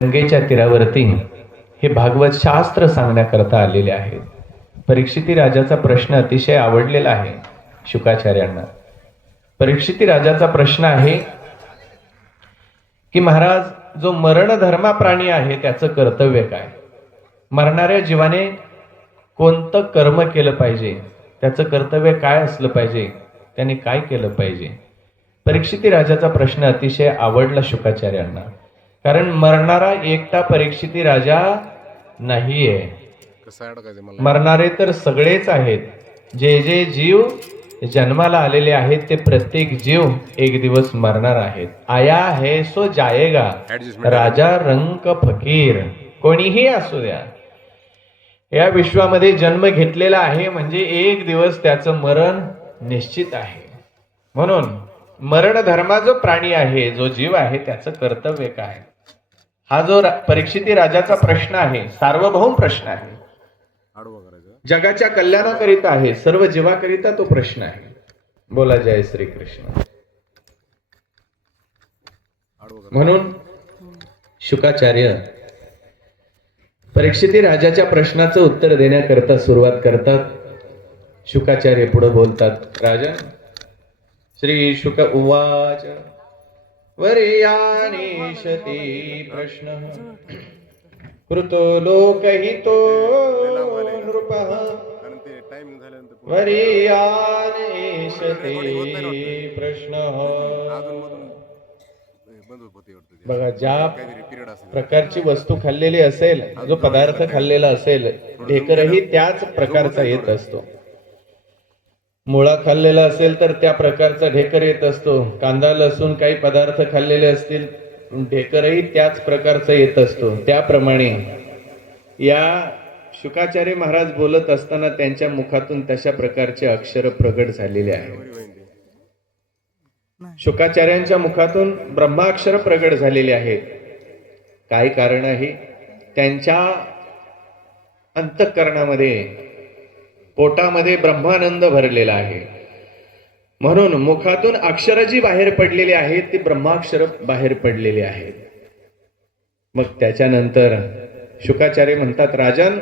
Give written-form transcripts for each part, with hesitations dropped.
गंगेच्या तीरावरती हे भागवत शास्त्र सांगण्याकरता आलेले आहेत. परीक्षिती राजाचा प्रश्न अतिशय आवडलेला आहे शुकाचार्यांना. परीक्षिती राजाचा प्रश्न आहे की महाराज, जो मरण धर्मा प्राणी आहे त्याचं कर्तव्य काय? मरणाऱ्या जीवाने कोणतं कर्म केलं पाहिजे, त्याचं कर्तव्य काय असलं पाहिजे, त्याने काय केलं पाहिजे? परीक्षिती राजाचा प्रश्न अतिशय आवडला शुकाचार्यांना. कारण मरणारा एकटा परीक्षिती राजा नाहीये, मरणारे तर सगळेच आहेत. जे जे जीव जन्माला आलेले आहेत ते प्रत्येक जीव एक दिवस मरणार आहेत. आया है सो जाएगा, राजा रंक फकीर, कोणीही असू द्या, या विश्वामध्ये जन्म घेतलेला आहे म्हणजे एक दिवस त्याचं मरण निश्चित आहे. म्हणून मरण धर्मा जो प्राणी आहे, जो जीव आहे, त्याचं कर्तव्य काय? हा जो परीक्षिती राजाचा प्रश्न आहे, सार्वभौम प्रश्न आहे, जगाच्या कल्याणाकरिता आहे, सर्व जीवाकरिता तो प्रश्न आहे. बोला जय श्री कृष्ण. म्हणून शुकाचार्य परीक्षिती राजाच्या प्रश्नाचं उत्तर देण्याकरता सुरुवात करतात. शुकाचार्य पुढे बोलतात. राजन, श्री शुक उवाच वर्यानिशति प्रश्न कृतो लोकहितो नृपः वर्यानिशति प्रश्न. बघा, ज्या प्रकारची वस्तू खाल्लेली असेल, जो पदार्थ खाल्लेला असेल, ढेकरही त्याच प्रकारचा येत असतो. मुळा खाल्लेला असेल तर त्या प्रकारचा ढेकर येत असतो. कांदा लसूण काही पदार्थ खाल्लेले असतील, ढेकरही त्याच प्रकारचा येत असतो. त्याप्रमाणे या शुकाचार्य महाराज बोलत असताना त्यांच्या मुखातून तशा प्रकारचे अक्षर प्रगट झालेले आहेत. शुकाचार्यांच्या मुखातून ब्रह्माक्षर प्रगट झालेले आहेत. काय कारण आहे? त्यांच्या अंतःकरणामध्ये, पोटामध्ये ब्रह्मानंद भरलेला आहे. म्हणून मुखातून अक्षर जी बाहेर पडलेली आहेत ती ब्रह्माक्षर बाहेर पडलेली आहेत. मग त्याच्यानंतर शुकाचार्य म्हणतात, राजन,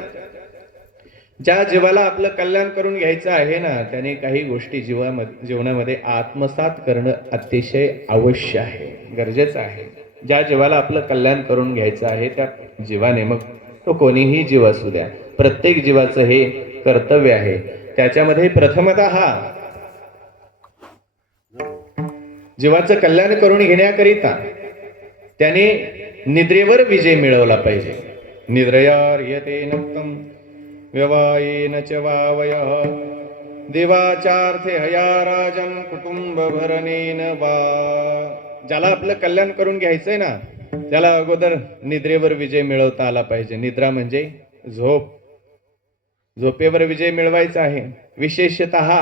ज्या जीवाला आपलं कल्याण करून घ्यायचं आहे ना, त्याने काही गोष्टी जीवनामध्ये आत्मसात करणं अतिशय आवश्यक आहे, गरजेचं आहे. ज्या जीवाला आपलं कल्याण करून घ्यायचं आहे त्या जीवाने, मग तो कोणीही जीव असू द्या, प्रत्येक जीवाचं हे कर्तव्य आहे. त्याच्यामध्ये प्रथमतः जीवाचं कल्याण करून घेण्याकरिता त्याने निद्रेवर विजय मिळवला पाहिजे. निद्रयार्यते नक्तम व्यवायेन च वावयः देवाचार्थे हया राजन कुटुंब भरणेन वा. ज्याला आपलं कल्याण करून घ्यायचंय ना, त्याला अगोदर निद्रेवर विजय मिळवता आला पाहिजे. निद्रा म्हणजे झोप. झोपेवर विजय मिळवायचा आहे. विशेषतः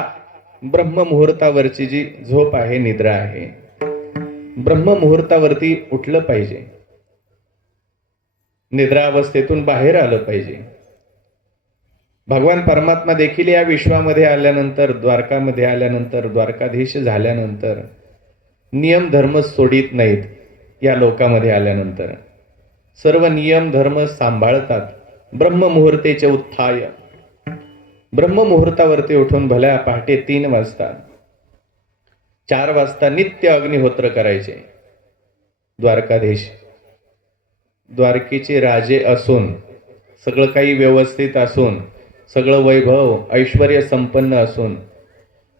ब्रह्ममुहूर्तावरची जी झोप आहे, निद्रा आहे, ब्रह्ममुहूर्तावरती उठलं पाहिजे. निद्रा अवस्थेतून बाहेर आलं पाहिजे. भगवान परमात्मा देखील या विश्वामध्ये आल्यानंतर, द्वारकामध्ये आल्यानंतर, द्वारकाधीश झाल्यानंतर नियम धर्म सोडित नाहीत. या लोकामध्ये आल्यानंतर सर्व नियम धर्म सांभाळतात. ब्रह्ममुहूर्तेचे उत्थाय, ब्रह्ममुहूर्तावरती उठून भल्या पहाटे 3 वाजता 4 वाजता नित्य अग्निहोत्र करायचे. द्वारकाधीश, द्वारकेचे राजे असून, सगळं काही व्यवस्थित असून, सगळं वैभव ऐश्वर्य संपन्न असून,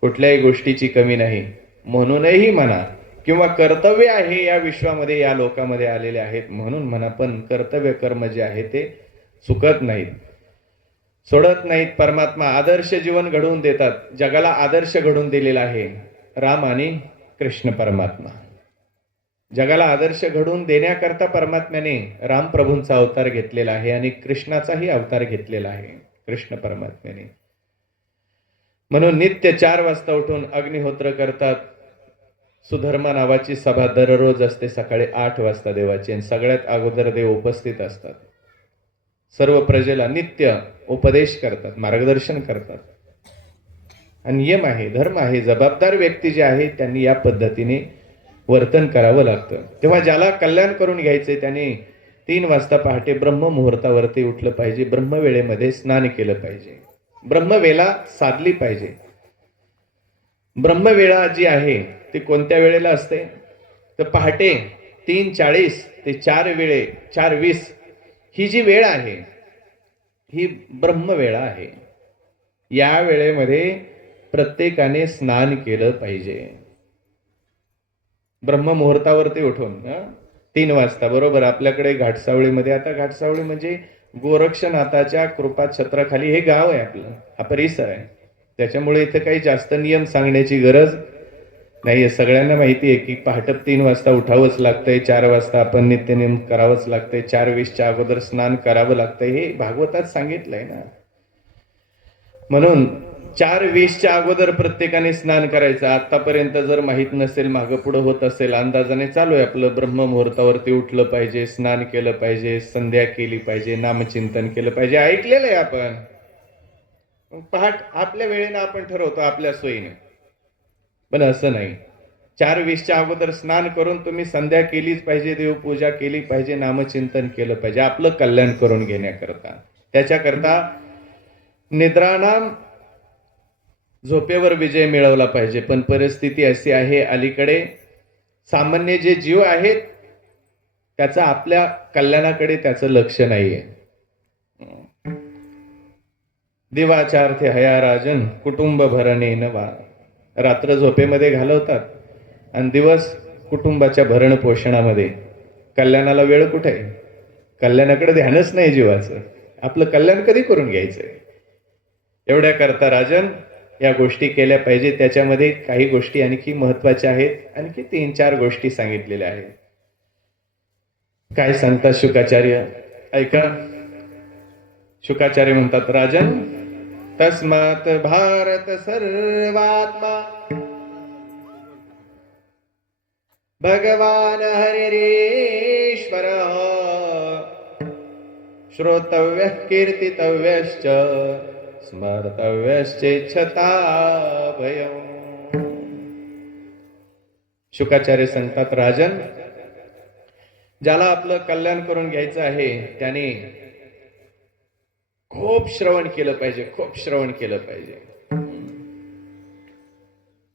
कुठल्याही गोष्टीची कमी नाही, म्हणूनही म्हणा, किंवा कर्तव्य आहे या विश्वामध्ये, या लोकांमध्ये आलेले आहेत म्हणून म्हणा, पण कर्तव्य कर्म जे आहे ते चुकत नाहीत, सोडत नाहीत. परमात्मा आदर्श जीवन घडवून देतात. जगाला आदर्श घडवून दिलेला आहे राम आणि कृष्ण परमात्मा. जगाला आदर्श घडवून देण्याकरता परमात्म्याने राम प्रभूंचा अवतार घेतलेला आहे आणि कृष्णाचाही अवतार घेतलेला आहे कृष्ण परमात्म्याने. म्हणून नित्य 4 वाजता उठून अग्निहोत्र करतात. सुधर्मा नावाची सभा दररोज असते सकाळी 8 वाजता देवाची, आणि सगळ्यात अगोदर देव उपस्थित असतात. सर्व प्रजेला नित्य उपदेश करतात, मार्गदर्शन करतात. आणि नियम आहे, धर्म आहे. जबाबदार व्यक्ती जे आहे त्यांनी या पद्धतीने वर्तन करावं लागतं. तेव्हा ज्याला कल्याण करून घ्यायचे त्याने 3 वाजता पहाटे ब्रह्ममुहूर्तावरती उठलं पाहिजे. ब्रह्मवेळेमध्ये स्नान केलं पाहिजे. ब्रह्मवेळा साधली पाहिजे. ब्रह्मवेळा जी आहे ती कोणत्या वेळेला असते तर पहाटे 3:40 ते 4:20 ही जी वेळ आहे ही ब्रह्मवेळा आहे. या वेळेमध्ये प्रत्येकाने स्नान केलं पाहिजे. ब्रह्ममुहूर्तावरती उठून 3 वाजता बरोबर आपल्याकडे घाटसावळीमध्ये, आता घाटसावळी म्हणजे गोरक्षनाथाच्या कृपा छत्राखाली हे गाव आहे आपलं, हा परिसर आहे. त्याच्यामुळे इथे काही जास्त नियम सांगण्याची गरज नाहीये. सगळ्यांना माहिती आहे की पहाटे 3 वाजता उठावंच लागतंय, 4 वाजता आपण नित्यनेम करावंच लागतंय, 4:20च्या अगोदर स्नान करावं लागतंय, हे भागवतात सांगितलंय ना. म्हणून 4:20च्या अगोदर प्रत्येकाने स्नान करायचं. आतापर्यंत जर माहीत नसेल, मागं पुढं होत असेल, अंदाजाने चालू आहे आपलं. ब्रह्ममुहूर्तावरती उठलं पाहिजे, स्नान केलं पाहिजे, संध्या केली पाहिजे, नामचिंतन केलं पाहिजे, ऐकलेलं आहे आपण. पहाट आपल्या वेळेनं आपण ठरवतो, आपल्या सोयीने. पण असं नाही. 4:20च्या अगोदर स्नान करून तुम्ही संध्या केलीच पाहिजे, देवपूजा केली पाहिजे, नामचिंतन केलं पाहिजे, आपलं कल्याण करून घेण्याकरता. त्याच्याकरता निद्रानाम झोपेवर विजय मिळवला पाहिजे. पण परिस्थिती अशी आहे अलीकडे, सामान्य जे जीव आहेत त्याचं आपल्या कल्याणाकडे त्याचं लक्ष नाहीये. दिवाचार्थे हया राजन कुटुंब भरणे नवा. रात्र झोपेमध्ये घालवतात आणि दिवस कुटुंबाच्या भरण पोषणामध्ये. कल्याणाला वेळ कुठे आहे? कल्याणाकडे ध्यानच नाही जीवाचं. आपलं कल्याण कधी करून घ्यायचंय? एवढ्या करता राजन या गोष्टी केल्या पाहिजे. त्याच्यामध्ये काही गोष्टी आणखी महत्वाच्या आहेत. आणखी 3-4 गोष्टी सांगितलेल्या आहेत. काय सांगतात शुकाचार्य ऐका. शुकाचार्य म्हणतात, राजन तस्मात् भारत सर्वात्मा भगवान हरिरेश्वर श्रोतव्य कीर्तितव्यश्च स्मर्तव्यश्चेच्छता भयम्. शुकाचार्य सांगतात, राजन ज्याला आपलं कल्याण करून घ्यायचं आहे त्याने खूप श्रवण केलं पाहिजे, खूप श्रवण केलं पाहिजे.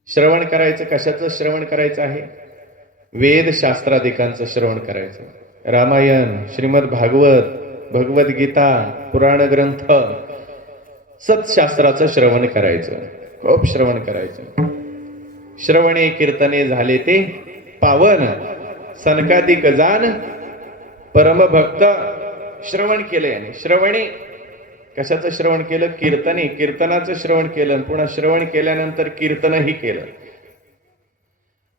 श्रवण करायचं, कशाचं श्रवण करायचं आहे? वेद शास्त्रादिकांचं श्रवण करायचं. रामायण, श्रीमद भागवत, भगवद्गीता, पुराण ग्रंथ, सत्शास्त्राचं श्रवण करायचं, खूप श्रवण करायचं. श्रवणे कीर्तने झाले ते पावन, सनकादिक जान परमभक्त. श्रवण केलं याने. श्रवणे कशाचं श्रवण केलं? कीर्तने, कीर्तनाचं श्रवण केलं. पुन्हा श्रवण केल्यानंतर कीर्तनही केलं.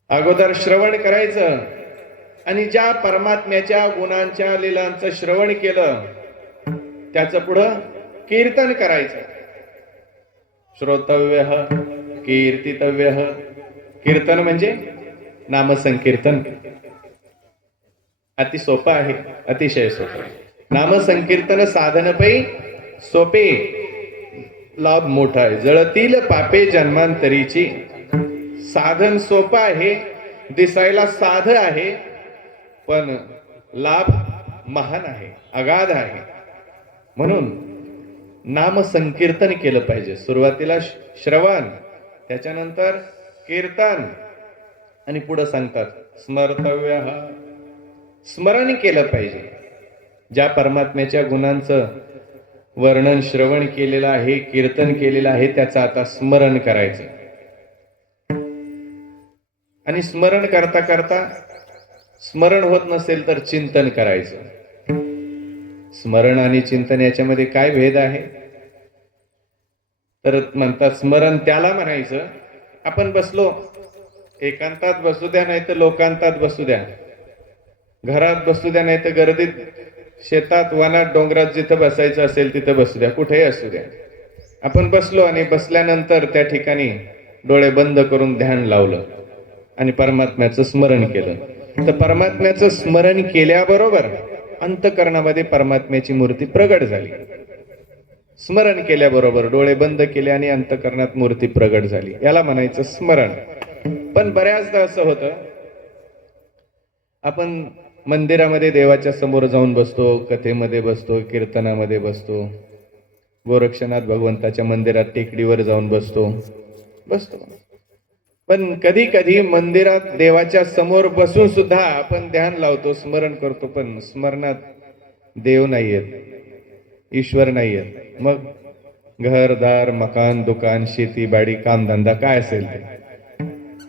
अगोदर श्रवण करायचं आणि ज्या परमात्म्याच्या गुणांच्या लीलांचं श्रवण केलं त्याचं पुढं कीर्तन करायचं. श्रोतव्य कीर्तितव्य. कीर्तन म्हणजे नामसंकीर्तन. अति सोपं आहे, अतिशय सोपं. नामसंकीर्तन साधन पै सोपे, लाभ मोठा आहे. जळतील पापे जन्मांतरीची. साधन सोपं आहे, दिसायला साध आहे, पण लाभ महान आहे, अगाध आहे. म्हणून नाम संकीर्तन केलं पाहिजे. सुरुवातीला श्रवण, त्याच्यानंतर कीर्तन आणि पुढे सांगतात स्मर्तव्य. स्मरण केलं पाहिजे. ज्या परमात्म्याच्या गुणांचं वर्णन श्रवण केलेलं आहे, कीर्तन केलेलं आहे, त्याचं आता स्मरण करायचं. आणि स्मरण करता करता स्मरण होत नसेल तर चिंतन करायचं. स्मरण आणि चिंतन याच्यामध्ये काय भेद आहे? तर म्हणतात स्मरण त्याला म्हणायचं आपण बसलो, एकांतात बसू द्या नाही तर लोकांतात बसू द्या, घरात बसू द्या नाही तर गर्दीत, शेतात, वनात, डोंगरात, जिथं बसायचं असेल तिथं बसू द्या, कुठेही असू द्या. आपण बसलो आणि बसल्यानंतर त्या ठिकाणी डोळे बंद करून ध्यान लावलं आणि परमात्म्याचं स्मरण केलं. तर परमात्म्याचं स्मरण केल्याबरोबर अंतःकरणामध्ये परमात्म्याची मूर्ती प्रगट झाली. स्मरण केल्याबरोबर डोळे बंद केले आणि अंतःकरणात मूर्ती प्रगट झाली, याला म्हणायचं स्मरण. पण बऱ्याचदा असं होतं, आपण मंदिरामध्ये देवाच्या समोर जाऊन बसतो, कथेमध्ये बसतो, कीर्तनामध्ये बसतो, गोरक्षनाथ भगवंताच्या मंदिरात टेकडीवर जाऊन बसतो. पण कधी कधी मंदिरात देवाच्या समोर बसून सुद्धा आपण ध्यान लावतो, स्मरण करतो, पण स्मरणात देव नाहीयेत, ईश्वर नाहीयेत. मग घरदार, मकान, दुकान, शेती, बाडी, कामधंदा काय असेल ते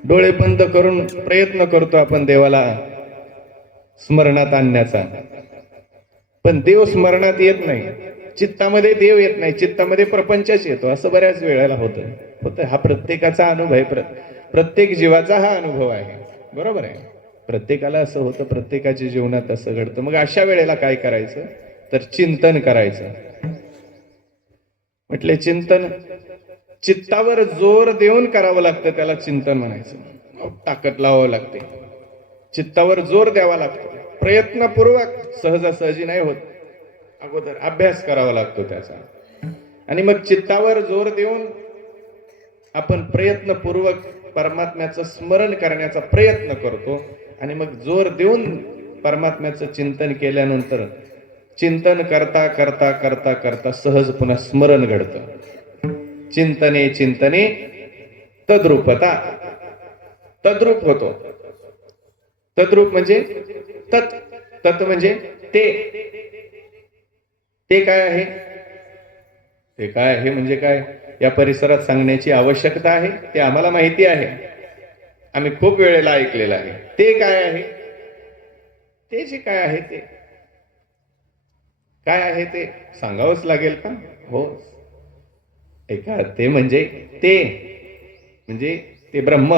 डोळे बंद करून प्रयत्न करतो आपण देवाला स्मरणात आणण्याचा, पण देव स्मरणात येत नाही. चित्तामध्ये देव येत नाही, चित्तामध्ये प्रपंचच येतो. असं बऱ्याच वेळेला होतं. हा प्रत्येकाचा अनुभव आहे, प्रत्येक जीवाचा हा अनुभव आहे. बरोबर आहे, प्रत्येकाला असं होतं, प्रत्येकाच्या जीवनात असं घडतं. मग अशा वेळेला काय करायचं तर चिंतन करायचं. म्हटले चिंतन चित्तावर जोर देऊन करावं लागतं, त्याला चिंतन म्हणायचं. ताकद लावावं लागते, चित्तावर जोर द्यावा लागतो, प्रयत्नपूर्वक, सहजासहजी नाही होत. अगोदर अभ्यास करावा लागतो त्याचा, आणि मग चित्तावर जोर देऊन आपण प्रयत्नपूर्वक परमात्म्याचं स्मरण करण्याचा प्रयत्न करतो. आणि मग जोर देऊन परमात्म्याचं चिंतन केल्यानंतर चिंतन करता करता करता करता सहज पुन्हा स्मरण घडतं. चिंतने चिंतने तद्रूपता, तद्रूप होतो. तद्रूप म्हणजे तत्, तत् म्हणजे ते काय आहे, ते काय आहे म्हणजे काय, या परिसरात सांगण्याची आवश्यकता आहे. ते आम्हाला माहिती आहे, आम्ही खूप वेळेला ऐकलेलं आहे. ते काय आहे, ते जे काय आहे ते काय आहे ते सांगावंच लागेल का? हो, ऐका, ते म्हणजे ते ब्रह्म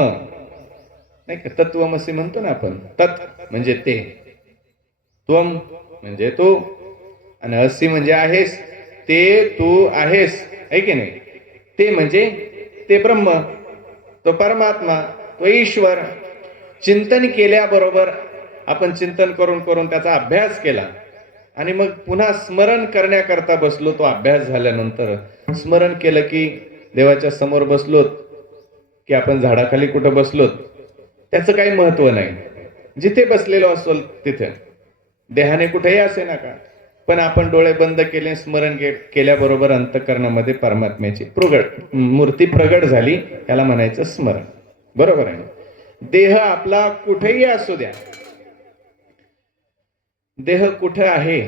नाही का, तत्वमसी म्हणतो ना आपण. तत् म्हणजे ते, त्वम म्हणजे तू, आणि असी म्हणजे आहेस, ते तू आहेस, आहे की नाही. ते म्हणजे ते ब्रह्म, तो परमात्मा, तो ईश्वर. चिंतन केल्याबरोबर आपण चिंतन करून करून त्याचा अभ्यास केला, आणि मग पुन्हा स्मरण करण्याकरता बसलो. तो अभ्यास झाल्यानंतर स्मरण केलं की देवाच्या समोर बसलोत की आपण झाडाखाली कुठं बसलोत त्याचं काही महत्व नाही. जिथे बसलेलो असतो तिथे, देहाने कुठेही असे ना का, पण आपण डोळे बंद केले, स्मरण केल्याबरोबर अंतःकरणामध्ये परमात्म्याची मूर्ती प्रगट झाली, त्याला म्हणायचं स्मरण. बरोबर आहे. देह आपला कुठेही असू द्या, देह कुठे आहे,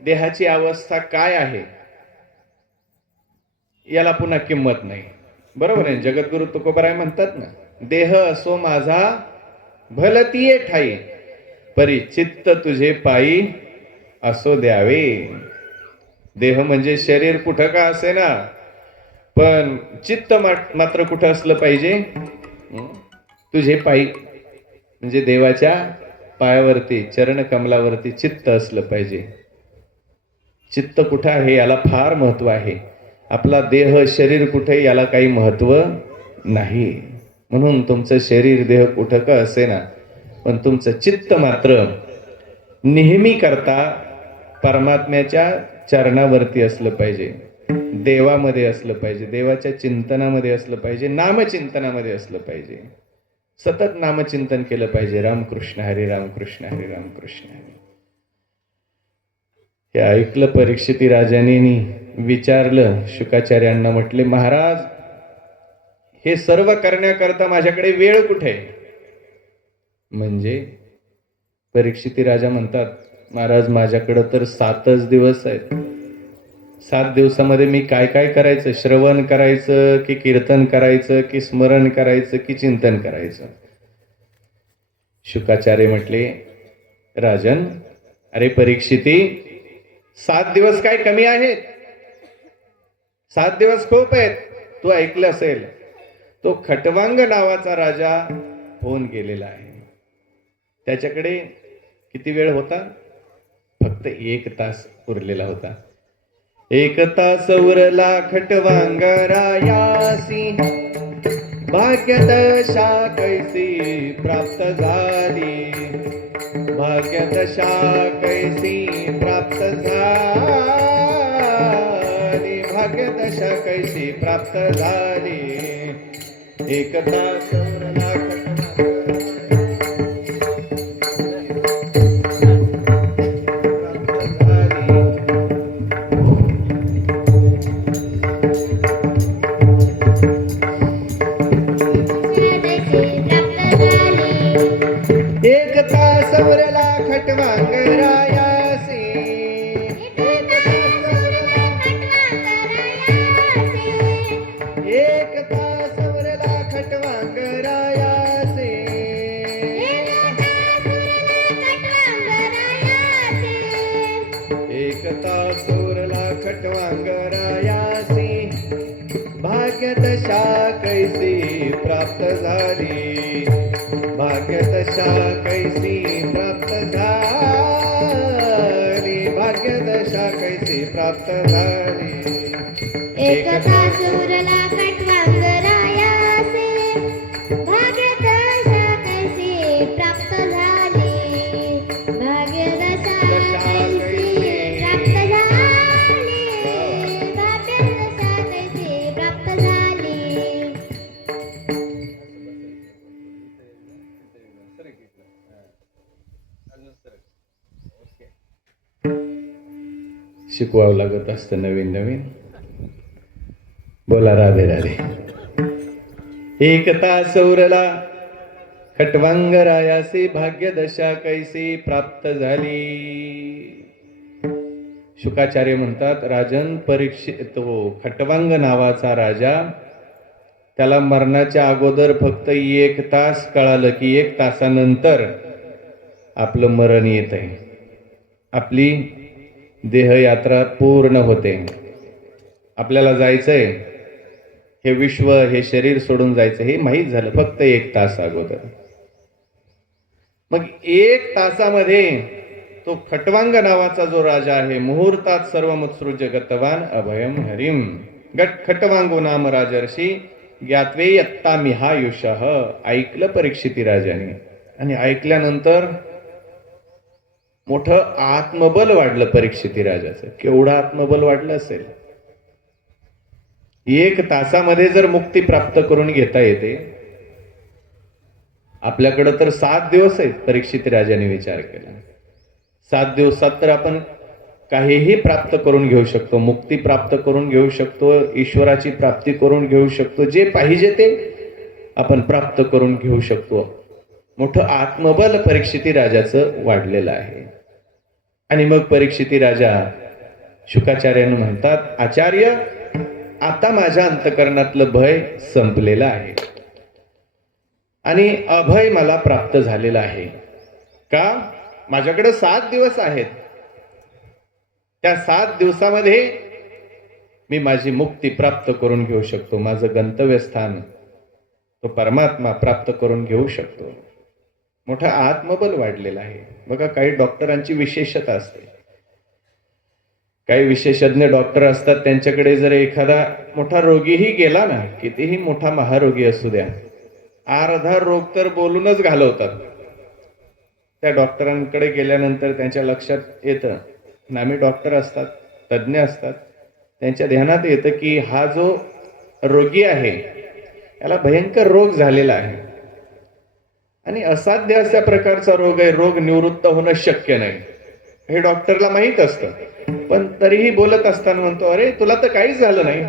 देहाची अवस्था काय आहे, याला पुन्हा किंमत नाही. बरोबर आहे. जगद्गुरु तुकोबाराय म्हणतात ना, देह असो माझा भलतीये ठाई, परी चित्त तुझे पायी असो द्यावे. देह म्हणजे शरीर कुठं का असे ना, पण चित्त मात्र कुठं असलं पाहिजे, तुझे पायी म्हणजे देवाच्या पायावरती, चरण कमलावरती चित्त असलं पाहिजे. चित्त कुठं आहे याला फार महत्व आहे. आपला देह, शरीर कुठे, याला काही महत्व नाही. म्हणून तुमचं शरीर, देह कुठं का असे ना, पण तुमचं चित्त मात्र नेहमी करता परमात्म्याच्या चरणावरती असलं पाहिजे, देवामध्ये असलं पाहिजे, देवाच्या चिंतनामध्ये असलं पाहिजे, नामचिंतनामध्ये असलं पाहिजे. सतत नामचिंतन केलं पाहिजे. रामकृष्ण हरी, रामकृष्ण हरी, रामकृष्ण हरी. हे ऐकलं परीक्षिती राजाने, विचारलं शुकाचार्यांना, म्हटले महाराज हे सर्व करण्याकरता माझ्याकडे वेळ कुठे? म्हणजे परीक्षिती राजा म्हणतात, महाराज माझ्याकडे तर 7च दिवस आहेत. 7 दिवसामध्ये मी काय काय करायचं? श्रवण करायचं की कीर्तन करायचं की स्मरण करायचं की चिंतन करायचं? शुकाचार्य म्हटले, राजन, अरे परीक्षिती, 7 दिवस काय कमी आहेत? 7 दिवस खूप आहेत. तू ऐकलं असेल, तो खटवांग नावाचा राजा होऊन गेलेला आहे. त्याच्याकडे किती वेळ होता? फक्त 1 तास उरलेला होता. 1 तास उरला खटवांग रायासी, भाग्यदशा कैसी प्राप्त झाली, भाग्यदशा कैसी प्राप्त झाली, भाग्यदशा कैसी प्राप्त झाली. 1 तास उरला एकता सोरला खटवांगरायासी भाग्यदशा कैसी प्राप्त झाली, भाग्यदशा कैसी प्राप्त झाली, भाग्यदशा कैसी प्राप्त झाली. एकता सुरला खटवांगरायासे भाग्यदशा कैसी प्राप्त झाली, भाग्यदशा कैसी प्राप्त झाली, भाग्यदशा कैसी प्राप्त झाली. शिकवावं लागत असतं नवीन नवीन. बोला राधे राधे. एकता सौरला खटवांगरायासी भाग्यदशा कैसी प्राप्त झाली. शुकाचार्य म्हणतात, राजन परीक्षित तो खटवांग नावाचा राजा, त्याला मरणाच्या अगोदर फक्त 1 तास कळालं की 1 तासानंतर आपलं मरण येत आहे, आपली देहयात्रा पूर्ण होते, आपल्याला जायचंय, हे विश्व हे शरीर सोडून जायचं हे माहीत झालं फक्त 1 तास अगोदर. मग 1 तासामध्ये तो खटवांग नावाचा जो राजा आहे, मुहूर्तात सर्वमुत्सृज्य गतवान अभयम हरिम गट खटवांगो नाम राजर्षी ज्ञात्वे यत्ता मिहायुषः. ऐकलं परीक्षिती राजाने, आणि ऐकल्यानंतर मोठं आत्मबल वाढलं परीक्षिती राजाचं. केवढं आत्मबल वाढलं असेल. 1 तासामध्ये जर मुक्ती प्राप्त करून घेता येते, आपल्याकडे तर 7 दिवस आहेत. परीक्षित राजाने विचार केला, 7 दिवसात तर आपण काहीही प्राप्त करून घेऊ शकतो, मुक्ती प्राप्त करून घेऊ शकतो, ईश्वराची प्राप्ती करून घेऊ शकतो, जे पाहिजे ते आपण प्राप्त करून घेऊ शकतो. मोठं आत्मबल परीक्षिती राजाचं वाढलेलं आहे. आणि मग परीक्षिती राजा शुकाचार्यानं म्हणतात, आचार्य आता माझ्या अंतकरणातलं भय संपलेलं आहे आणि अभय मला प्राप्त झालेलं आहे. का? माझ्याकडे 7 दिवस आहेत. त्या 7 दिवसामध्ये मी माझी मुक्ती प्राप्त करून घेऊ शकतो, माझं गंतव्यस्थान तो परमात्मा प्राप्त करून घेऊ शकतो. मोठं आत्मबल वाढलेलं आहे. बघा, काही डॉक्टरांची विशेषता असते, काही विशेषज्ञ डॉक्टर असतात, त्यांच्याकडे जर एखादा मोठा रोगीही गेला ना, कितीही मोठा महारोगी असू द्या, अर्धा रोग तर बोलूनच घालवतात. त्या डॉक्टरांकडे गेल्यानंतर त्यांच्या लक्षात येतं, नामी डॉक्टर असतात, तज्ज्ञ असतात, त्यांच्या ध्यानात येतं की हा जो रोगी आहे याला भयंकर रोग झालेला आहे आणि असाध्य अशा प्रकारचा रोग आहे, रोग निवृत्त होणं शक्य नाही, हे डॉक्टरला माहीत असतं. पण तरीही बोलत असताना म्हणतो, अरे तुला तर काहीच झालं नाही.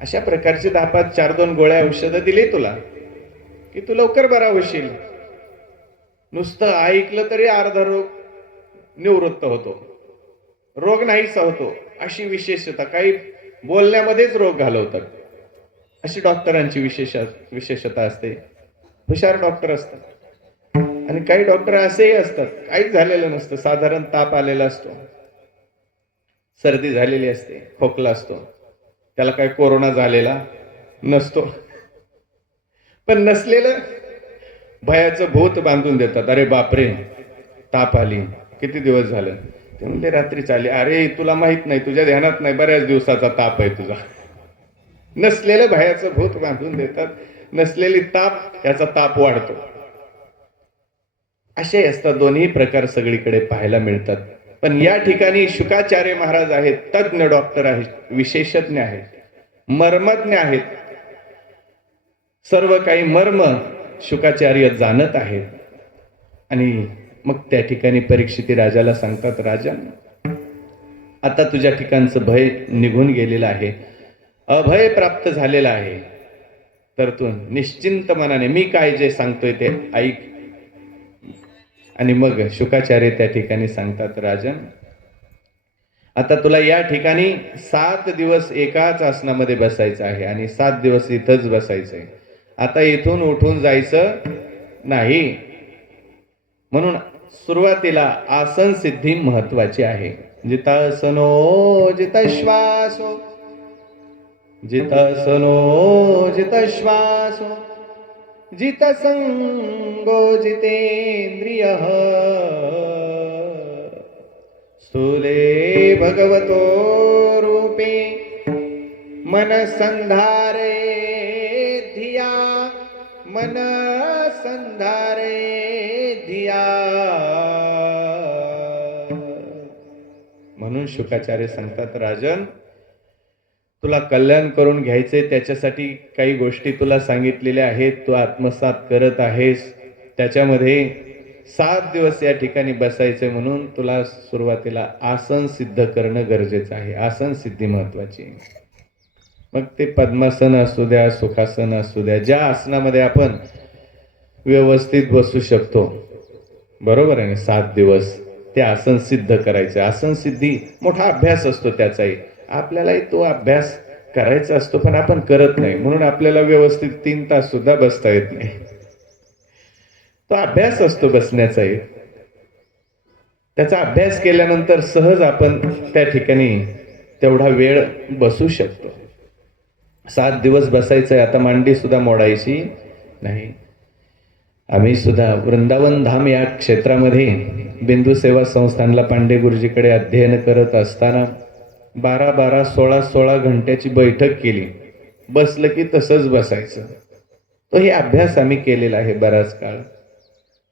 अशा प्रकारची 10-5 4-2 गोळ्या औषधं दिली तुला की तू लवकर बरा होशील. नुसतं ऐकलं तरी अर्धा रोग निवृत्त होतो, रोग नाहीसा होतो. अशी विशेषता, काही बोलण्यामध्येच रोग घालवतात, अशी डॉक्टरांची विशेषता असते. हुशार डॉक्टर असतात. आणि काही डॉक्टर असेही असतात, काहीच झालेलं नसतं, साधारण ताप आलेला असतो, सर्दी झालेली असते, खोकला असतो, त्याला काय कोरोना झालेला नसतो, पण नसलेलं भयाचं भूत बांधून देतात. अरे बापरे, ताप आली, किती दिवस झालं? ते म्हणले रात्री आली. अरे तुला माहित नाही, तुझ्या ध्यानात नाही, बऱ्याच दिवसाचा ताप आहे तुझा. नसलेलं भयाचं भूत बांधून देतात, नसलेली ताप याचा ताप वाढतो. असे असतात, दोन्ही प्रकार सगळीकडे पाहायला मिळतात. पण या ठिकाणी शुकाचार्य महाराज आहेत, तज्ञ डॉक्टर आहेत, विशेषज्ञ आहेत, मर्मज्ञ आहेत. सर्व काही मर्म शुकाचार्य जाणत आहेत. आणि मग त्या ठिकाणी परीक्षिती राजाला सांगतात, राजा आता तुझ्या ठिकाणचं भय निघून गेलेलं आहे, अभय प्राप्त झालेलं आहे, तर तू निश्चिंत मनाने मी काय जे सांगतोय ते ऐक. आणि मग शुकाचार्य त्या ठिकाणी सांगतात, राजन आता तुला या ठिकाणी 7 दिवस एकाच आसनामध्ये बसायचं आहे आणि 7 दिवस इथंच बसायचं आहे. आता इथून उठून जायचं नाही. म्हणून सुरुवातीला आसन सिद्धी महत्वाची आहे. जितासनो जितश्वासो जितासनो जितश्वासो जितसंगो जितेन्द्रियः स्थूले भगवतो रूपे मनसंधारे धिया मनसंधारे धिया. म्हणून शुकाचार्य सांगतात, राजन तुला कल्याण करून घ्यायचे, त्याच्यासाठी काही गोष्टी तुला सांगितलेल्या आहेत, तू आत्मसात करत आहेस. त्याच्यामध्ये 7 दिवस या ठिकाणी बसायचे, म्हणून तुला सुरुवातीला आसन सिद्ध करणं गरजेचं आहे. आसन सिद्धी महत्वाची आहे. मग ते पद्मासन असू द्या, सुखासन असू द्या, ज्या आसनामध्ये आपण व्यवस्थित बसू शकतो, बरोबर आहे ना, 7 दिवस ते आसन सिद्ध करायचं. आसन सिद्धी मोठा अभ्यास असतो त्याचाही, आपल्यालाही तो अभ्यास करायचा असतो, पण आपण करत नाही, म्हणून आपल्याला व्यवस्थित 3 तास सुद्धा बसता येत नाही. तो अभ्यास असतो बसण्याचाही. त्याचा अभ्यास केल्यानंतर सहज आपण त्या ठिकाणी तेवढा वेळ बसू शकतो. 7 दिवस बसायचंय. आता मांडी सुद्धा मोडायची नाही. आम्ही सुद्धा वृंदावन धाम या क्षेत्रामध्ये बिंदू सेवा संस्थानला पांडे गुरुजीकडे अध्ययन करत असताना 12-12, 16-16 घंट्याची बैठक केली. बसलं की तसंच बसायचं. तो हे अभ्यास आम्ही केलेला आहे बराच काळ.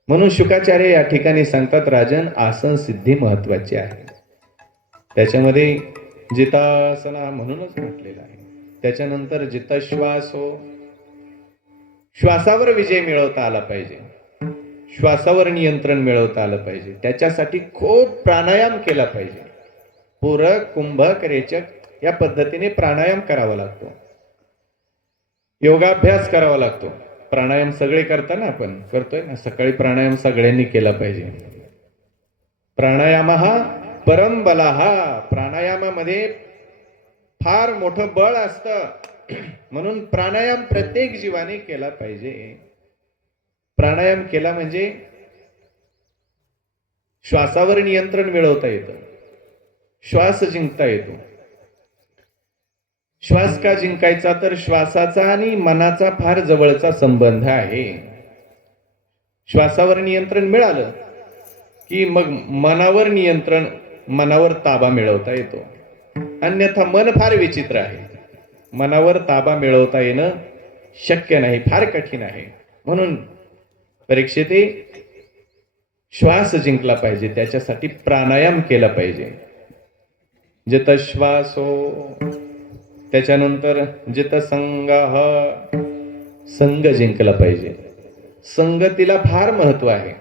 म्हणून शुकाचार्य या ठिकाणी सांगतात, राजन आसन सिद्धी महत्वाची आहे. त्याच्यामध्ये जितासना म्हणूनच म्हटलेलं आहे. त्याच्यानंतर जितश्वास हो, श्वासावर विजय मिळवता आला पाहिजे, श्वासावर नियंत्रण मिळवता आलं पाहिजे. त्याच्यासाठी खूप प्राणायाम केला पाहिजे. पूरक, कुंभक, रेचक या पद्धतीने प्राणायाम करावा लागतो. योगाभ्यास करावा लागतो. प्राणायाम सगळे करताना आपण करतोय ना, सकाळी प्राणायाम सगळ्यांनी केला पाहिजे. प्राणायाम हा परम बला. हा प्राणायामामध्ये फार मोठं बळ असतं, म्हणून प्राणायाम प्रत्येक जीवाने केला पाहिजे. प्राणायाम केला म्हणजे श्वासावर नियंत्रण मिळवता येतं, श्वास जिंकता येतो. श्वास का जिंकायचा, तर श्वासाचा आणि मनाचा फार जवळचा संबंध आहे. श्वासावर नियंत्रण मिळालं की मग मनावर नियंत्रण, मनावर ताबा मिळवता येतो. अन्यथा मन फार विचित्र आहे. मनावर ताबा मिळवता येणं शक्य नाही, फार कठीण आहे. म्हणून परीक्षिते श्वास जिंकला पाहिजे, त्याच्यासाठी प्राणायाम केला पाहिजे. जित श्वास हो, त्याच्यानंतर जित संग, संग जिंकला पाहिजे. संगतीला फार महत्व आहे.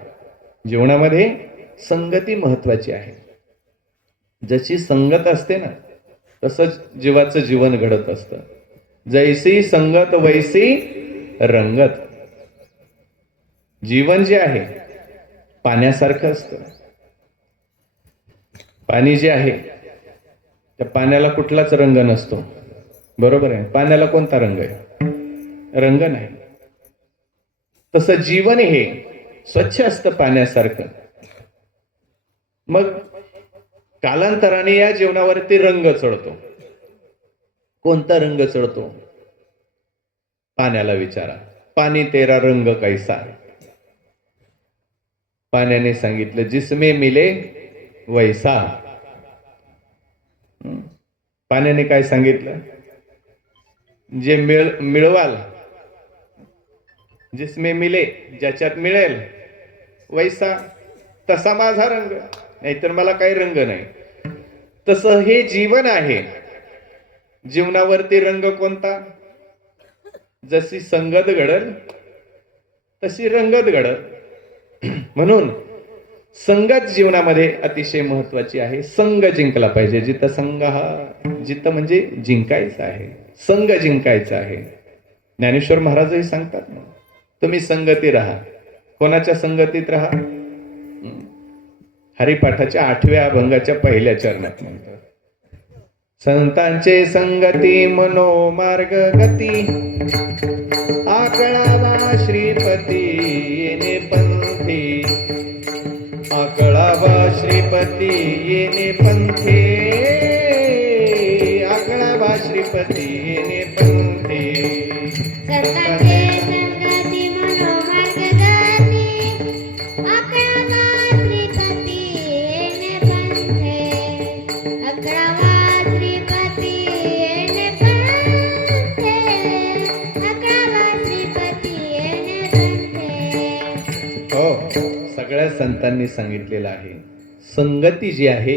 जीवनामध्ये संगती महत्वाची आहे. जशी संगत असते ना, तसंच जीवाचं जीवन घडत असतं. जैसी संगत वैसी रंगत. जीवन जे आहे पाण्यासारखं असतं. पाणी जे आहे त्या पाण्याला कुठलाच रंग नसतो, बरोबर आहे. पाण्याला कोणता रंग आहे? रंग नाही. तसं जीवन हे स्वच्छ असतं पाण्यासारखं. मग कालांतराने या जीवनावरती रंग चढतो. कोणता रंग चढतो? पाण्याला विचारा. पाणी तेरा रंग कैसा. पाण्याने सांगितलं, जिसमे मिले वैसा. पाण्याने काय सांगितलं? जे मिळवाल, जिसमे मिले, ज्याच्यात मिळेल, वैसा, तसा माझा रंग, नाहीतर मला काही रंग नाही. तसं हे जीवन आहे. जीवनावरती रंग कोणता? जशी संगत घडल तशी रंगत घडल. म्हणून संगत जीवनामध्ये अतिशय महत्वाची आहे. संग जिंकला पाहिजे. जित संग, हा जित म्हणजे जिंकायचा आहे, संग जिंकायचा आहे. ज्ञानेश्वर महाराजही सांगतात ना, तुम्ही संगती राहा. कोणाच्या संगतीत राहा? हरिपाठाच्या 8व्या अभंगाच्या 1ल्या चरणात म्हणतात, संतांचे संगती मनोमार्ग गती, आकळावा श्रीपती येणे पंथी, आकळावा श्रीपती श्रीपती येणे पंथे, आकळावा श्रीपती येणे पंथे. संतांचे संगती मनोमार्गदर्शी, अकळावा श्रीपती येणे पंथे, अकळावा श्रीपती येणे पंथे, अकळावा श्रीपती येणे पंथे. हो, सगळ्या संतांनी सांगितलेलं आहे. संगती जी आहे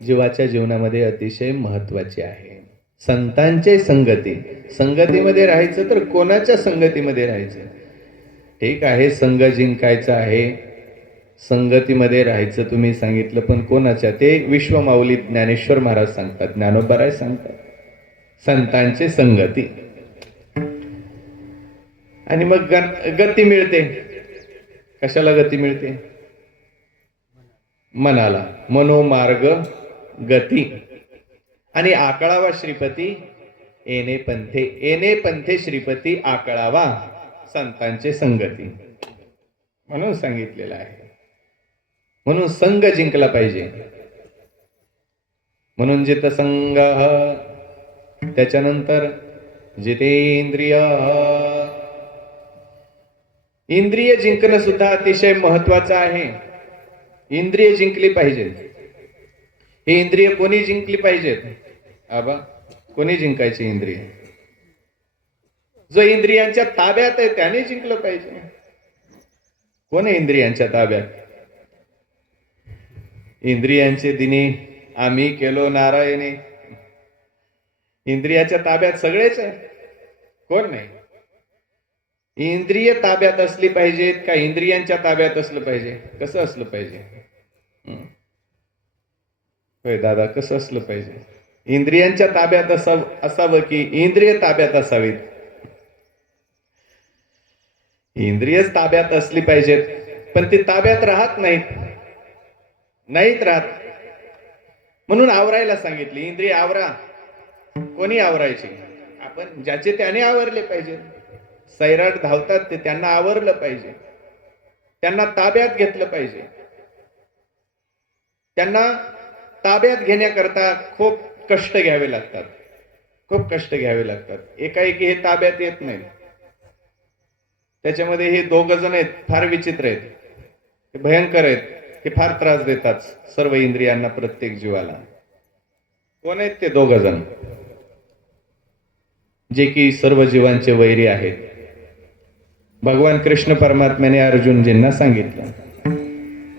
जीवाच्या जीवनामध्ये अतिशय महत्वाची आहे. संतांचे संगती, संगतीमध्ये राहायचं तर कोणाच्या संगतीमध्ये राहायचं? ठीक आहे, संघ जिंकायचा आहे, संगतीमध्ये राहायचं तुम्ही सांगितलं, पण कोणाच्या? ते विश्वमाऊली ज्ञानेश्वर महाराज सांगतात, ज्ञानोबराय सांगतात, संतांचे संगती. आणि मग गती मिळते. कशाला गती मिळते? मनाला. मनोमार्ग गती. आणि आकळावा श्रीपती येणे पंथे, येणे पंथे श्रीपती आकळावा संतांचे संगती, म्हणून सांगितलेलं आहे. म्हणून संघ जिंकला पाहिजे. म्हणून जित संघ, त्याच्यानंतर जितेंद्रिय. इंद्रिय जिंकणं सुद्धा अतिशय महत्वाचं आहे. इंद्रिय जिंकली पाहिजेत. हे इंद्रिय कोणी जिंकली पाहिजेत? आबा, कोणी जिंकायची इंद्रिय? जो इंद्रियांच्या ताब्यात आहे त्याने जिंकलं पाहिजे. कोण आहे इंद्रियांच्या ताब्यात? इंद्रियांचे दिनी आम्ही केलो नारायणे. इंद्रियाच्या ताब्यात सगळेच आहे, कोण नाही. इंद्रिय ताब्यात असली पाहिजेत का इंद्रियांच्या ताब्यात असलं पाहिजे? कसं असलं पाहिजे? होय दादा, कसं असलं पाहिजे? इंद्रियांच्या ताब्यात असावं की इंद्रिय ताब्यात असावीत? इंद्रियच ताब्यात असली पाहिजेत, पण ती ताब्यात राहत नाहीत राहत. म्हणून आवरायला सांगितली. इंद्रिय आवरा. कोणी आवरायची? आपण. ज्याचे त्याने आवरले पाहिजे. सैराट धावतात ते त्यांना आवरलं पाहिजे, त्यांना ताब्यात घेतलं पाहिजे. त्यांना ताब्यात घेण्याकरता खूप कष्ट घ्यावे लागतात, खूप कष्ट घ्यावे लागतात. एकाएकी हे ताब्यात येत नाही. त्याच्यामध्ये हे दोघ जण आहेत, फार विचित्र आहेत, हे भयंकर आहेत, हे फार त्रास देतात सर्व इंद्रियांना, प्रत्येक जीवाला. कोण आहेत ते दोघ जण? जे की सर्व जीवांचे वैरी आहेत. भगवान कृष्ण परमात्म्याने अर्जुनजींना सांगितलं,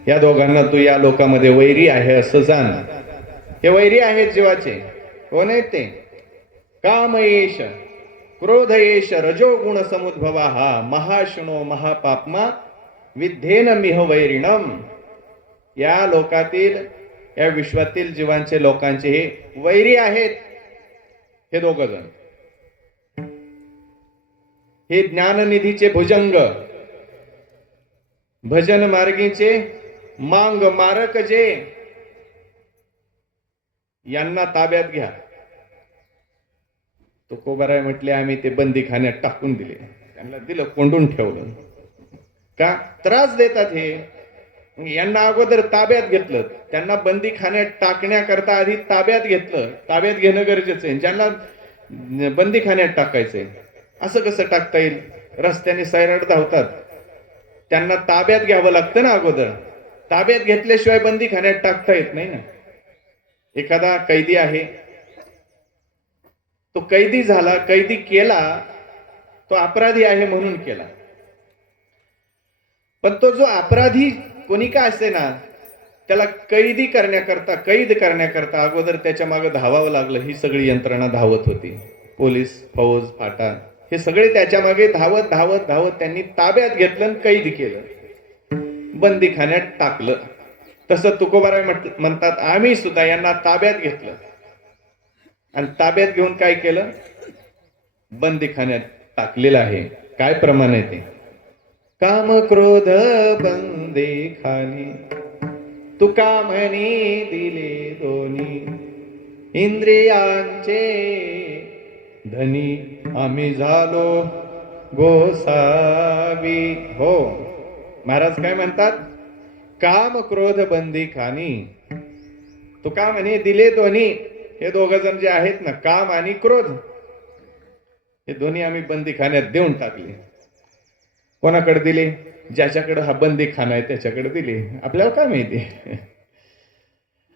या दोघांना तू या लोकांमध्ये वैरी आहे असं जाण. हे वैरी आहेत जीवाचे. कोण आहेत ते? कामयेश, क्रोधयेश, रजोगुण समुद्भवा हा महाशनो महापाप्मा विद्धेन मिह वैरिणम. या लोकातील, या विश्वातील जीवांचे, लोकांचे हे वैरी आहेत, हे दोघ जण. हे ज्ञाननिधीचे भुजंग, भजन मार्गीचे मांग मारक जे, यांना ताब्यात घ्या. तुकोबाराय म्हटले, आम्ही ते बंदीखान्यात टाकून दिले, त्यांना दिलं, कोंडून ठेवलं. का? त्रास देतात हे. यांना अगोदर ताब्यात घेतलं, त्यांना बंदीखान्यात टाकण्याकरता आधी ताब्यात घेतलं. ताब्यात घेणं गरजेचं आहे. ज्यांना बंदीखान्यात टाकायचंय, असं कसं टाकता येईल? रस्त्याने सैराट धावतात, त्यांना ताब्यात घ्यावं लागतं ना अगोदर. ताब्यात घेतल्याशिवाय बंदीखान्यात टाकता येत नाही ना. एखादा कैदी आहे, तो कैदी झाला, कैदी केला, तो अपराधी आहे म्हणून केला. पण तो जो अपराधी कोणी का असे ना, त्याला कैद करण्याकरता अगोदर त्याच्या मागे धावावं लागलं. ही सगळी यंत्रणा धावत होती. पोलीस, फौज, फाटा, हे सगळे त्याच्या मागे धावत धावत धावत त्यांनी ताब्यात घेतलं आणि कैद केलं, बंदीखान्यात टाकलं. तसं तुकोबाराय म्हणतात, आम्ही सुद्धा यांना ताब्यात घेतलं आणि ताब्यात घेऊन काय केलं? बंदीखान्यात टाकलेलं आहे. काय प्रमाण आहे ते? काम क्रोध बंदीखानी, तुका म्हणी दिले दोन्ही, इंद्रियांचे धनी आम्ही झालो गोसावी. हो, महाराज काय म्हणतात? काम क्रोध बंदी खानी, तो काम म्हणे दिले दोन्ही, हे दोघ जण जे आहेत ना, काम आणि क्रोध, हे दोन्ही आम्ही बंदीखान्यात देऊन टाकले. कोणाकडे दिले? ज्याच्याकडे हा बंदीखाना आहे त्याच्याकडे दिले. आपल्याला काय माहिती,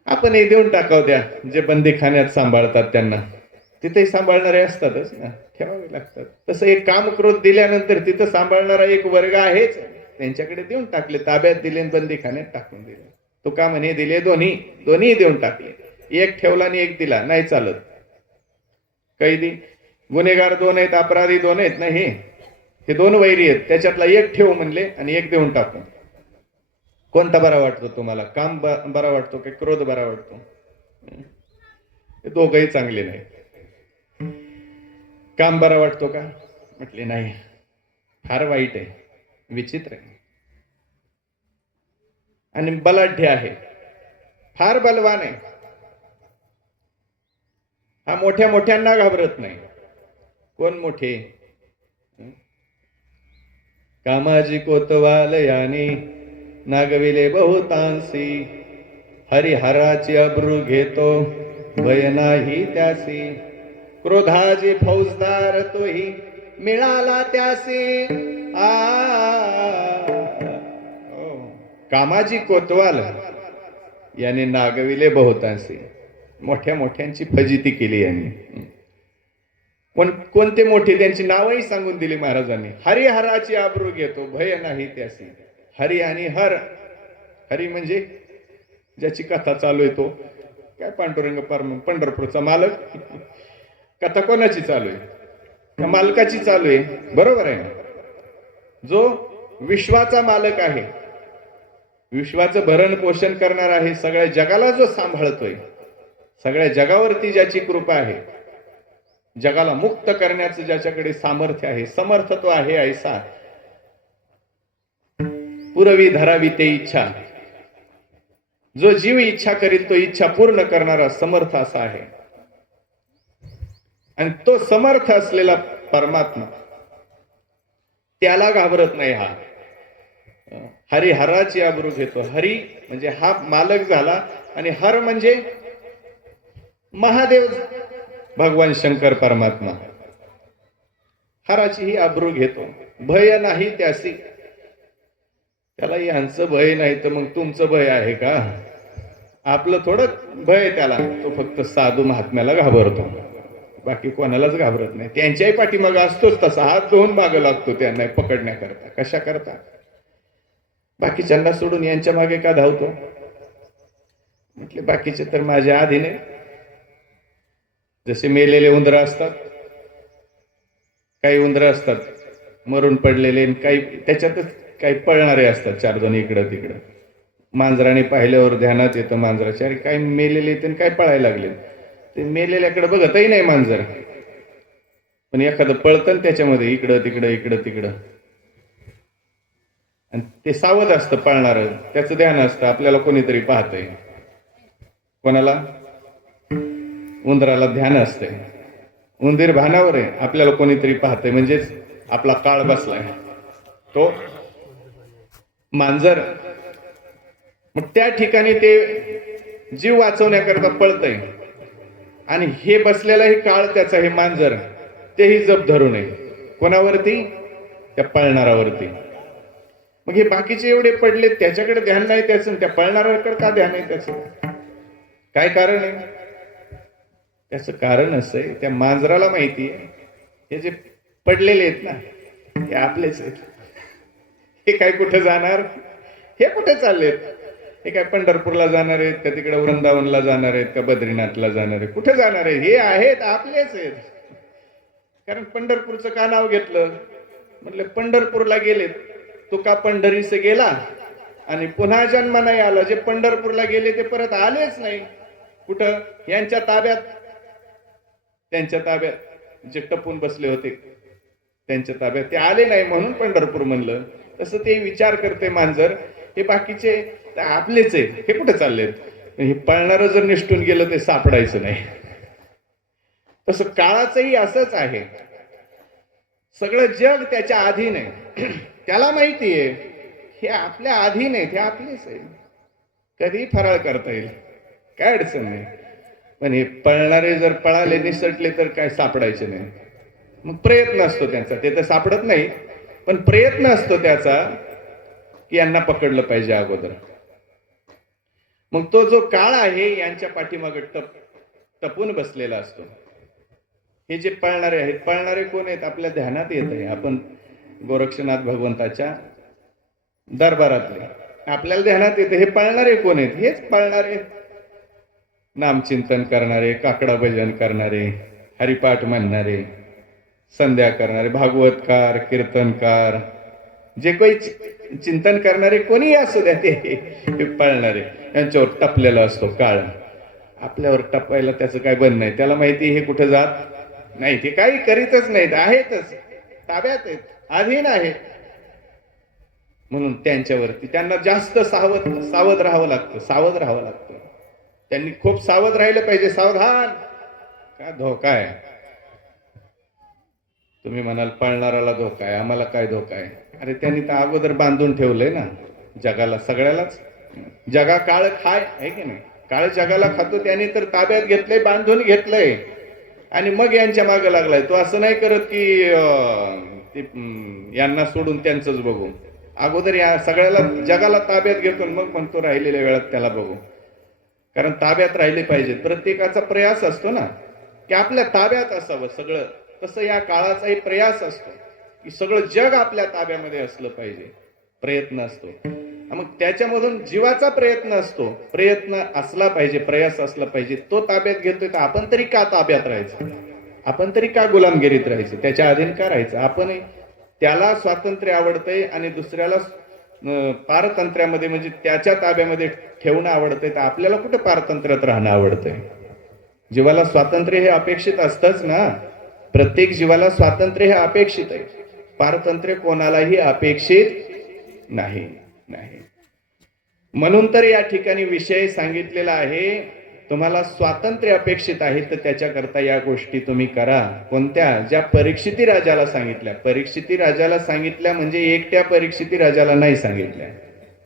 आपण हे देऊन टाकाव द्या. जे बंदीखान्यात सांभाळतात त्यांना, तिथेही सांभाळणारे असतातच ना, ठेवावे लागतात. तसं एक काम क्रोध दिल्यानंतर तिथं सांभाळणारा एक वर्ग आहेच, त्यांच्याकडे देऊन टाकले, ताब्यात दिले आणि बंदीखान्यात टाकून दिले. तो का म्हणे दिले दोन्ही देऊन टाकले. एक ठेवला आणि एक दिला, नाही चालत. कैदी गुन्हेगार दोन आहेत, अपराधी दोन आहेत ना, हे दोन वैरी आहेत, त्याच्यातला एक ठेव म्हणले आणि एक देऊन टाकू. कोणता बरा वाटतो तुम्हाला? काम बरा वाटतो की क्रोध बरा वाटतो? हे दोघही चांगले नाही. काम बरा वाटतो का? म्हटले नाही, फार वाईट आहे, विचित्र आहे आणि बलाढ्य आहे, फार बलवान आहे. हा मोठ्या मोठ्यांना घाबरत नाही. कोण मोठे? कामाजी कोतवाल याने नागविले बहुतांसी, हरिहराची अब्रू घेतो भय नाही त्यासी. क्रोधाजी फौजदार तोही मिळाला त्यासी. कामाजी कोतवाल याने नागविले बहुतांसी, मोठ्या मोठ्यांची फजिती केली यांनी. पण कोणते मोठे? त्यांची नावही सांगून दिली महाराजांनी. हरिहराची आबरू घेतो भय नाही त्यासी. हरी आणि हर, हरी म्हणजे ज्याची कथा चालू आहे तो काय, पांडुरंग पंढरपूरचा मालक. कथा कोणाची चालू आहे? त्या मालकाची चालू आहे, बरोबर आहे. जो विश्वाचा मालक आहे, विश्वाचं भरण पोषण करणार आहे, सगळ्या जगाला जो सांभाळतोय, सगळ्या जगावरती ज्याची कृपा आहे, जगाला मुक्त करण्याचं ज्याच्याकडे सामर्थ्य आहे, समर्थत्व आहे, ऐसा पुरवी धरावी ते इच्छा. जो जीव इच्छा करील तो इच्छा पूर्ण करणारा समर्थ असा आहे. आणि तो समर्थ असलेला परमात्मा, त्याला घाबरत नाही. हा हरिहराची आबरू घेतो. हरी म्हणजे हा मालक झाला आणि हर म्हणजे महादेव भगवान शंकर परमात्मा. हराची ही आबरू घेतो, भय नाही त्यासी. त्याला यांचं भय नाही तर मग तुमचं भय आहे का? आपलं थोडं भय त्याला. तो फक्त साधू महात्म्याला घाबरतो, बाकी कोणालाच घाबरत नाही. त्यांच्याही पाठीमागे असतोच तसा, हात धुवून मागे लागतो त्यांना पकडण्याकरता. कशा करता? बाकीच्यांना सोडून यांच्या मागे का धावतो? म्हटले बाकीचे तर माझ्या आधीने, जसे मेलेले उंदर असतात, काही उंदर असतात मरून पडलेले, काही त्याच्यातच काही पळणारे असतात, चार जण इकडं तिकडं. मांजराने पाहिल्यावर ध्यानात येतं मांजराच्या, अरे काय मेलेले ते काय पळायला लागले. ते मेलेल्याकडे बघतही नाही मांजर, पण एखादं पळतं त्याच्यामध्ये इकडं तिकडं इकडं तिकडं, आणि ते सावध असतं पळणार, त्याचं ध्यान असतं आपल्याला कोणीतरी पाहतंय. कोणाला? उंदराला ध्यान असते, उंदीर भानावर आहे, आपल्याला कोणीतरी पाहतंय, म्हणजेच आपला काळ बसलाय. तो मांजर मग त्या ठिकाणी ते जीव वाचवण्याकरता पळतय, आणि हे बसलेला ही काळ त्याचा, हे मांजर तेही जप धरू नये. कोणावरती? त्या पळणारावरती. मग हे बाकीचे एवढे पडले, त्याच्याकडे ध्यान नाही त्याचं, त्या पळणाऱ्याकडे का ध्यान आहे त्याचं? काय कारण आहे? त्याचं कारण असं आहे, त्या मांजराला माहिती आहे हे जे पडलेले आहेत ना, हे आपलेच आहेत. हे काय कुठे जाणार? हे कुठे चाललेत? हे काय पंढरपूरला जाणार आहेत का, तिकडे वृंदावनला जाणार आहेत का, बद्रीनाथला जाणार आहेत? कुठे जाणार आहे? हे आहेत आपलेच आहेत. कारण पंढरपूरचं का नाव घेतलं? म्हटलं पंढरपूरला गेलेत. तुका पंढरीस गेला आणि पुन्हा जन्म नाही आला. जे पंढरपूरला गेले ते परत आलेच नाही. कुठं? यांच्या ताब्यात, त्यांच्या ताब्यात जे टपून बसले होते त्यांच्या ताब्यात ते आले नाही, म्हणून पंढरपूर म्हणलं. तसं ते विचार करते मांजर, हे बाकीचे आपलेच आहेत, हे कुठे चाललेत? हे पळणारं जर निष्ठून गेलं ते सापडायचं नाही. तसं काळाचंही असंच आहे. सगळं जग त्याच्या अधीन आहे. त्याला माहिती आहे हे आपल्या अधीन आहेत, हे आपलेच आहे. कधी फराळ करता येईल. काय अडचण नाही. पण हे पळणारे जर पळाले निसटले तर काय सापडायचे नाही. मग प्रयत्न असतो त्यांचा, ते तर सापडत नाही, पण प्रयत्न असतो त्याचा की यांना पकडलं पाहिजे अगोदर. मग तो जो काळ आहे यांच्या पाठीमागे टपून बसलेला असतो. हे जे पळणारे आहेत, पळणारे कोण आहेत आपल्या ध्यानात येत आहे. आपण गोरक्षनाथ भगवंताच्या दरबारातले आपल्याला ध्यानात येते. हे पळणारे कोण आहेत? हेच पळणारे नामचिंतन करणारे, काकडा भजन करणारे, हरिपाठ म्हणणारे, संध्या करणारे, भागवतकार, कीर्तनकार, जे काही चिंतन करणारे कोणीही असू द्या, ते पळणारे. यांच्यावर टपलेला असतो काळ. आपल्यावर टपायला त्याचं काय बंद नाही. त्याला माहिती हे कुठे जात नाही, ते काही करीतच नाहीत, आहेतच, ताब्यात आहेत, अधीन आहेत. म्हणून त्यांच्यावरती त्यांना जास्त सावध राहावं लागतं, सावध राहावं लागतं. त्यांनी खूप सावध राहिलं पाहिजे. सावधान, काय धोका आहे. तुम्ही म्हणाल पळणाराला धोका आहे, आम्हाला काय धोका आहे? अरे त्यांनी तर अगोदर बांधून ठेवलंय ना जगाला, सगळ्यालाच. जगा काळ खाय आहे की नाही? काळ जगाला खातो, त्याने तर ताब्यात घेतलंय, बांधून घेतलंय आणि मग यांच्या मागे लागलाय. तो असं नाही करत की यांना सोडून त्यांचंच बघू. अगोदर या सगळ्याला जगाला ताब्यात घेतो, मग म्हणतो राहिलेल्या वेळात त्याला बघू. कारण ताब्यात राहिले पाहिजे. प्रत्येकाचा प्रयास असतो ना की आपल्या ताब्यात असावं सगळं. तसं या काळाचाही प्रयास असतो की सगळं जग आपल्या ताब्यामध्ये असलं पाहिजे. प्रयत्न असतो. मग त्याच्यामधून जीवाचा प्रयत्न असतो. प्रयत्न असला पाहिजे, प्रयास असला पाहिजे. तो ताब्यात घेतोय तर आपण तरी का ताब्यात राहायचं? आपण तरी का गुलामगिरीत राहायचं? त्याच्या अधीन का राहायचं? आपण त्याला स्वातंत्र्य आवडतंय आणि दुसऱ्याला पारतंत्र्यामध्ये म्हणजे त्याच्या ताब्यामध्ये ठेवणं आवडतंय, तर आपल्याला कुठे पारतंत्र्यात राहणं आवडतंय? जीवाला स्वातंत्र्य हे अपेक्षित असतंच ना. प्रत्येक जीवाला स्वातंत्र्य हे अपेक्षित आहे. पारतंत्र्य कोणालाही अपेक्षित नाही. म्हणून तर या ठिकाणी विषय सांगितलेला आहे. तुम्हाला स्वातंत्र्य अपेक्षित आहे तर त्याच्याकरता या गोष्टी तुम्ही करा. कोणत्या? ज्या परीक्षिती राजाला सांगितल्या. परीक्षिती राजाला सांगितल्या म्हणजे एकट्या परीक्षिती राजाला नाही सांगितल्या.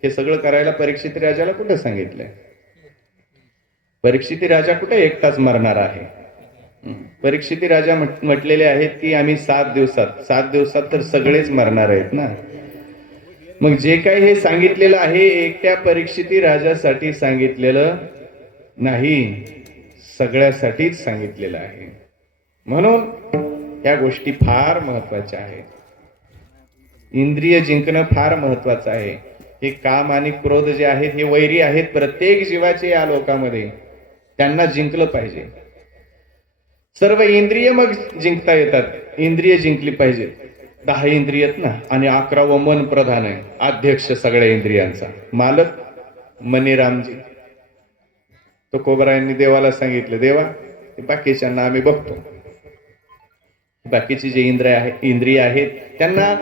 हे सगळं करायला परीक्षिती राजाला कुठे सांगितलंय? परीक्षिती राजा कुठे एकटाच मरणार आहे? परीक्षिती राजा म्हटलेले आहेत की आम्ही 7 दिवसात तर सगळेच मरणार आहेत ना. मग जे काही हे सांगितलेलं आहे एकट्या परीक्षिती राजासाठी सांगितलेलं नाही, सगळ्यासाठीच सांगितलेलं आहे. म्हणून या गोष्टी फार महत्वाच्या आहेत. इंद्रिय जिंकणं फार महत्वाचं आहे. हे काम आणि क्रोध जे आहेत हे वैरी आहेत प्रत्येक जीवाचे या लोकांमध्ये. त्यांना जिंकलं पाहिजे. सर्व इंद्रिय मग जिंकता येतात. इंद्रिय जिंकली पाहिजे. 10 इंद्रिय आहेत ना, आणि 11वं मन प्रधान आहे, अध्यक्ष सगळ्या इंद्रियांचा, मालक मनीरामजी. तो कोबरायांनी देवाला सांगितलं, देवा बाकीच्यांना आम्ही बघतो. बाकीची जे इंद्रिय आहेत त्यांना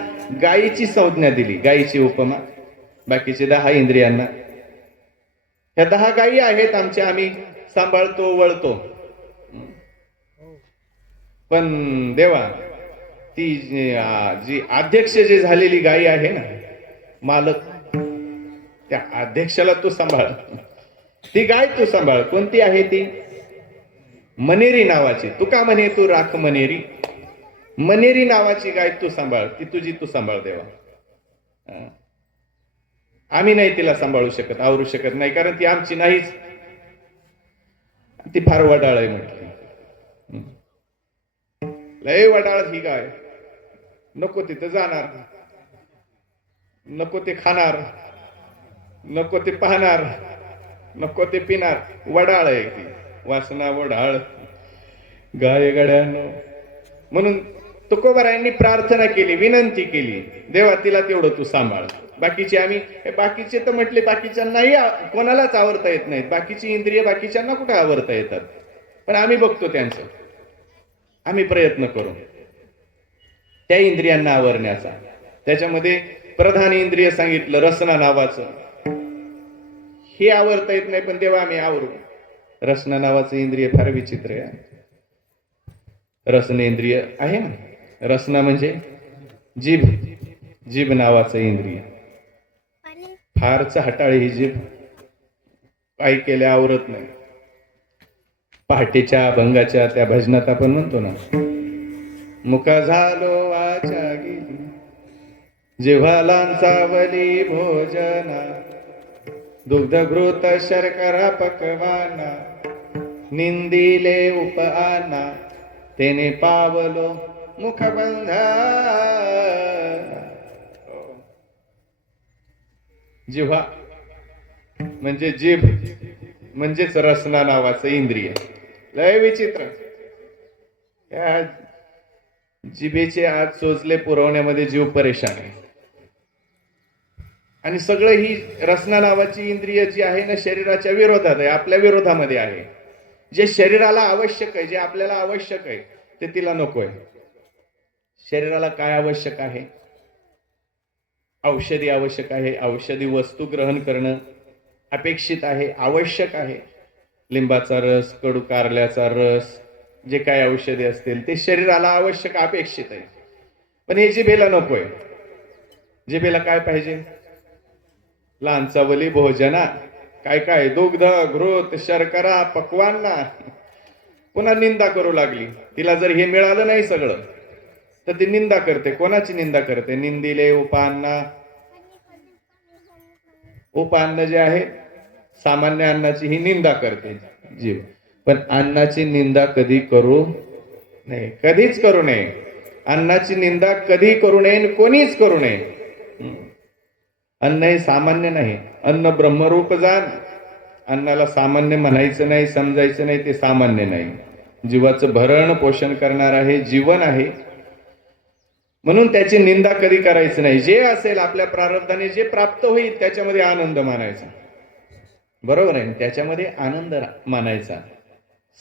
गायीची संज्ञा दिली, गायीची उपमा. बाकीचे 10 इंद्रियांना, ह्या 10 गायी आहेत आमच्या, आम्ही सांभाळतो, वळतो. पण देवा ती जी अध्यक्ष जी झालेली गायी आहे ना, मालक, त्या अध्यक्षाला तू सांभाळ. ती गाय तू सांभाळ. कोणती आहे ती? मनेरी नावाची. तू का म्हणे तू राख मनेरी? मनेरी नावाची गाय तू सांभाळ. ती तुझी तू सांभाळ देवा. आम्ही नाही तिला सांभाळू शकत, आवरू शकत नाही, कारण ती आमची नाहीच. ती फार वडाळ आहे म्हटली. लय वडाळ ही गाय. नको तिथं जाणार, नको ते खाणार, नको ते पाहणार, नको ते पिणार. वडाळ आहे ती, वासना वडाळ गाय गड्यानो. म्हणून तुकोबारायांनी प्रार्थना केली, विनंती केली, देवा तिला तेवढं तू सांभाळ. बाकीचे आम्ही, बाकीचे तर म्हटले बाकीच्यांनाही कोणालाच आवरता येत नाहीत. बाकीची इंद्रिय बाकीच्यांना कुठे आवरता येतात, पण आम्ही बघतो त्यांचं, आम्ही प्रयत्न करू त्या इंद्रियांना आवरण्याचा. त्याच्यामध्ये प्रधान इंद्रिय सांगितलं रसना नावाचं. हे आवरता येत नाही, पण तेव्हा आम्ही आवरू. रसना नावाचं इंद्रिय फार विचित्र आहे. रसनेंद्रिय आहे ना, रसना म्हणजे जीभ. जीभ नावाचं इंद्रिय फारच हटाळी ही जीभ. काही केल्या आवरत नाही. पहाटेच्या अभंगाच्या त्या भजनात आपण म्हणतो ना, मुका झालो वाचा गेली जिव्हालांचावली भोजना, दुग्धघृत शर्करा पकवाना, निंदिले उपआना, तेने पावलो मुखबंधा. जिव्हा म्हणजे जीभ, म्हणजेच रसना नावाचं इंद्रिय. लय विचित्र. या जिभेचे आज चोचले पुरवण्यामध्ये जीव परेशान आहे. आणि सगळं ही रसना नावाची इंद्रिय जी आहे ना, शरीराच्या विरोधात आहे, आपल्या विरोधामध्ये आहे. जे शरीराला आवश्यक आहे, जे आपल्याला आवश्यक आहे, ते तिला नको आहे. शरीराला काय आवश्यक आहे? औषधी आवश्यक आहे. औषधी वस्तू ग्रहण करणं अपेक्षित आहे, आवश्यक आहे. लिंबाचा रस, कडू कारल्याचा रस, जे काय औषधी असतील ते शरीराला आवश्यक अपेक्षित आहे. पण हे जिभेला नकोय. जिभेला काय पाहिजे? लांचावली भोजना, काय काय, दुग्ध घृत शर्करा पक्वांना. पुन्हा निंदा करू लागली. तिला जर हे मिळालं नाही सगळं तर ती निंदा करते. कोणाची निंदा करते? निंदिले उपान्ना. उपान्न जे आहे सामान्य अन्नाची ही निंदा करते जीव. पण अन्नाची निंदा कधी करू नये, कधीच करू नये. अन्नाची निंदा कधी करू नये, कोणीच करू नये. अन्न हे सामान्य नाही. अन्न ब्रह्मरूप जाण. अन्नाला सामान्य म्हणायचं नाही, समजायचं नाही. ते सामान्य नाही. जीवाचं भरण पोषण करणार आहे, जीवन आहे. म्हणून त्याची निंदा कधी करायची नाही. जे असेल आपल्या प्रारब्धाने जे प्राप्त होईल त्याच्यामध्ये आनंद मानायचा. बरोबर आहे, त्याच्यामध्ये आनंद मानायचा.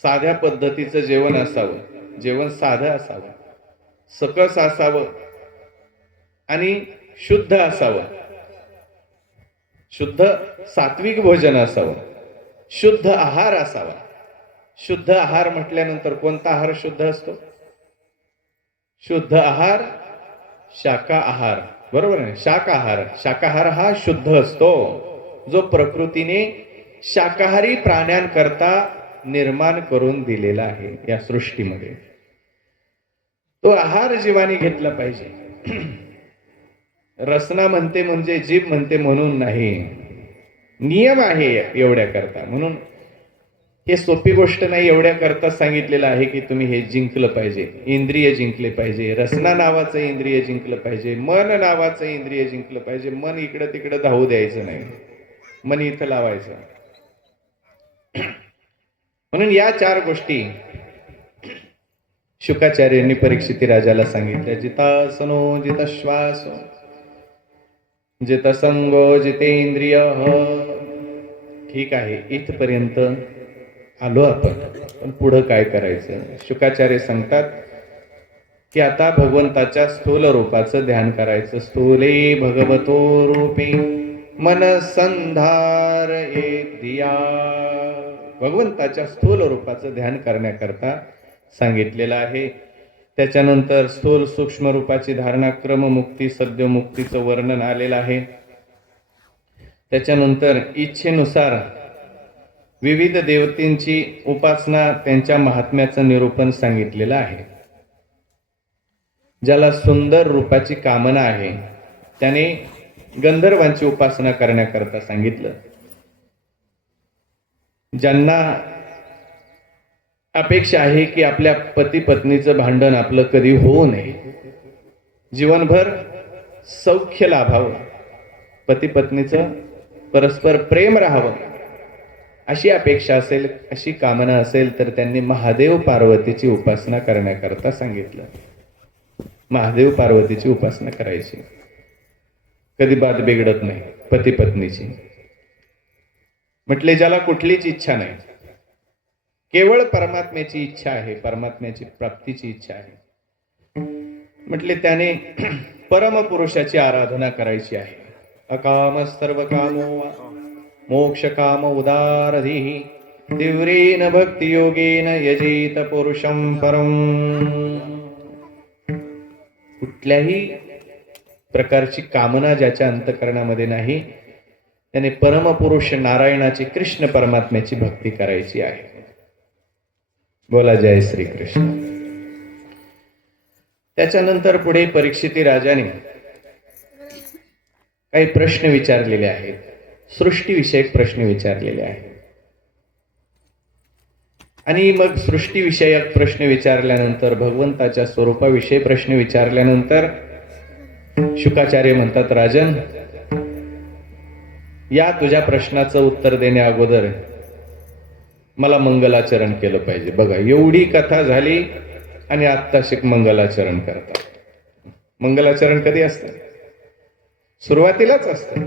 साध्या पद्धतीचं जेवण असावं, जेवण साधं असावं, सकस असावं आणि शुद्ध असावं. शुद्ध सात्विक भोजन असावं, शुद्ध आहार असावा. शुद्ध आहार म्हटल्यानंतर कोणता आहार शुद्ध असतो? शुद्ध आहार शाखा आहार. बरोबर आहे. शाकाहार, शाकाहार हा शुद्ध असतो, जो प्रकृतीने शाकाहारी प्राण्यांकरता निर्माण करून दिलेला आहे या सृष्टीमध्ये. तो आहार जीवाने घेतला पाहिजे. रसना म्हणते म्हणजे जीभ म्हणते म्हणून नाही, नियम आहे एवढ्या करता. म्हणून हे सोपी गोष्ट नाही. एवढ्या करता सांगितलेलं आहे की तुम्ही हे जिंकलं पाहिजे, इंद्रिय जिंकले पाहिजे. रसना नावाचं इंद्रिय जिंकलं पाहिजे, मन नावाचं इंद्रिय जिंकलं पाहिजे. मन इकडं तिकडं धावू द्यायचं नाही, मन इथं लावायचं. म्हणून या 4 गोष्टी शुकाचार्यांनी परीक्षिती राजाला सांगितल्या. जितासनो जितश्वासो जितसंगो जितेंद्रिय. ठीक आहे, इथपर्यंत आलो आपण. पण पुढं काय करायचं? शुकाचार्य सांगतात की आता भगवंताच्या स्थूल रूपाचं ध्यान करायचं. स्थूले भगवतो रूपे मनसंधार दिया. भगवंताच्या स्थूल रूपाचं ध्यान करण्याकरता सांगितलेलं आहे. त्याच्यानंतर स्थूल सूक्ष्म रूपाची धारणा, क्रममुक्ती, सद्योमुक्तीचं वर्णन आलेलं आहे. त्याच्यानंतर इच्छेनुसार विविध देवतांची उपासना, त्यांच्या महात्म्याचं निरूपण सांगितलेलं आहे. ज्याला सुंदर रूपाची कामना आहे त्याने गंधर्वांची उपासना करण्याकरता सांगितलं. ज्यांना अपेक्षा आहे की आपल्या पती पत्नीचं भांडण आपलं कधी होऊ नये, जीवनभर सौख्य लाभावं, पती पत्नीचं परस्पर प्रेम राहावं, अशी अपेक्षा असेल, अशी कामना असेल तर त्यांनी महादेव पार्वतीची उपासना करण्याकरता सांगितलं. महादेव पार्वतीची उपासना करायची. कधी बात बिघडत नाही पती पत्नीची. म्हटले ज्याला कुठलीच इच्छा नाही, केवळ परमात्म्याची इच्छा आहे, परमात्म्याची प्राप्तीची इच्छा आहे, म्हटले त्याने परमपुरुषाची आराधना करायची आहे. अकाम सर्व कामो मोक्ष काम उदारधीः तीव्रेन भक्ति योगेन यजेत पुरुषं परम. कुठल्याही प्रकारची कामना ज्याच्या अंतःकरणामध्ये नाही त्याने परमपुरुष नारायणाची, कृष्ण परमात्म्याची भक्ती करायची आहे. बोला जय श्रीकृष्ण. त्याच्यानंतर पुढे परीक्षिती राजाने काही प्रश्न विचारलेले आहेत, सृष्टीविषयक प्रश्न विचारलेले आहेत. आणि मग सृष्टीविषयक प्रश्न विचारल्यानंतर, भगवंताच्या स्वरूपाविषयी प्रश्न विचारल्यानंतर शुकाचार्य म्हणतात, राजन, या तुझ्या प्रश्नाचं उत्तर देण्या अगोदर मला मंगलाचरण केलं पाहिजे. बघा, एवढी कथा झाली आणि आत्ताशिक मंगलाचरण करतात. मंगलाचरण कधी असतं? सुरुवातीलाच असतं.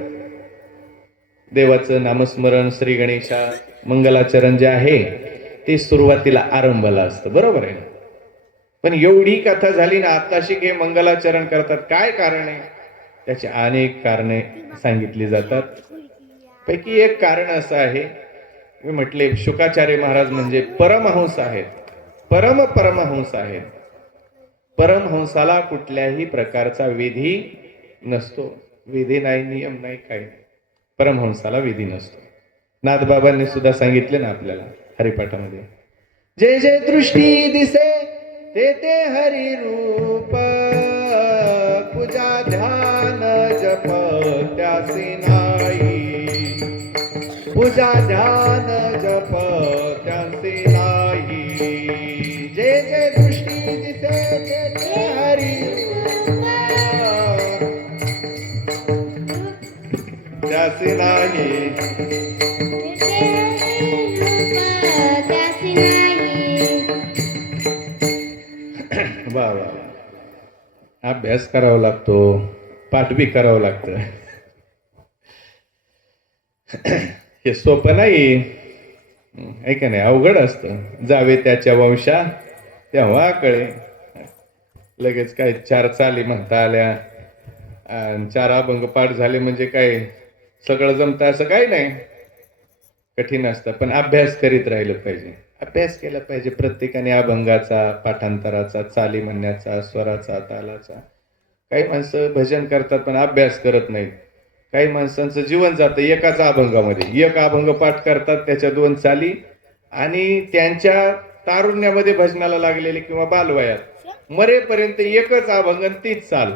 देवाचं नामस्मरण, श्री गणेशा मंगलाचरण जे आहे ते सुरुवातीला आरंभाला असतं, बरोबर आहे ना? पण एवढी कथा झाली ना, आत्ताशिक हे मंगलाचरण करतात. काय कारण आहे? त्याची अनेक कारणे सांगितली जातात. पैकी एक कारण असं आहे, मी म्हटले शुकाचार्य महाराज म्हणजे परमहंस आहेत, परमहंस आहेत. परमहंसाला कुठल्याही प्रकारचा विधी नसतो. विधी नाही, नियम नाही, काही नाही. परमहंसाला विधी नसतो. नाथबाबांनी सुद्धा सांगितले ना आपल्याला हरिपाठामध्ये, जे जे दृष्टी दिसे ते ते हरी रूप, पूजा ध्यान जप त्यासी नाही, पूजा ध्यान जप त्यासी नाही. जे जे दृष्टी दिसे ते ते हरी त्यासी नाही. त्यासी नाही. वा वा, अभ्यास करावा लागतो, पाठ बी करावं लागतं. हे सोपं नाही, आहे का नाही? अवघड असतं. जावे त्याच्या वंशा तेव्हा कळे. लगेच काय 4 चाली म्हणता आल्या आणि 4 अभंग पाठ झाले म्हणजे काय सगळं जमतं असं काही नाही. कठीण असतं. पण अभ्यास करीत राहिलं पाहिजे. अभ्यास केला पाहिजे प्रत्येकाने, अभंगाचा, पाठांतराचा, चाली म्हणण्याचा, स्वराचा, तालाचा. काही माणसं भजन करतात पण अभ्यास करत नाहीत. काही माणसांचं जीवन जातं एकाच अभंगामध्ये. एक अभंग पाठ करतात, त्याच्या 2 चाली, आणि त्यांच्या तारुण्यामध्ये भजनाला लागलेले किंवा बालवयात मरेपर्यंत एकच अभंग आणि तीच चाल.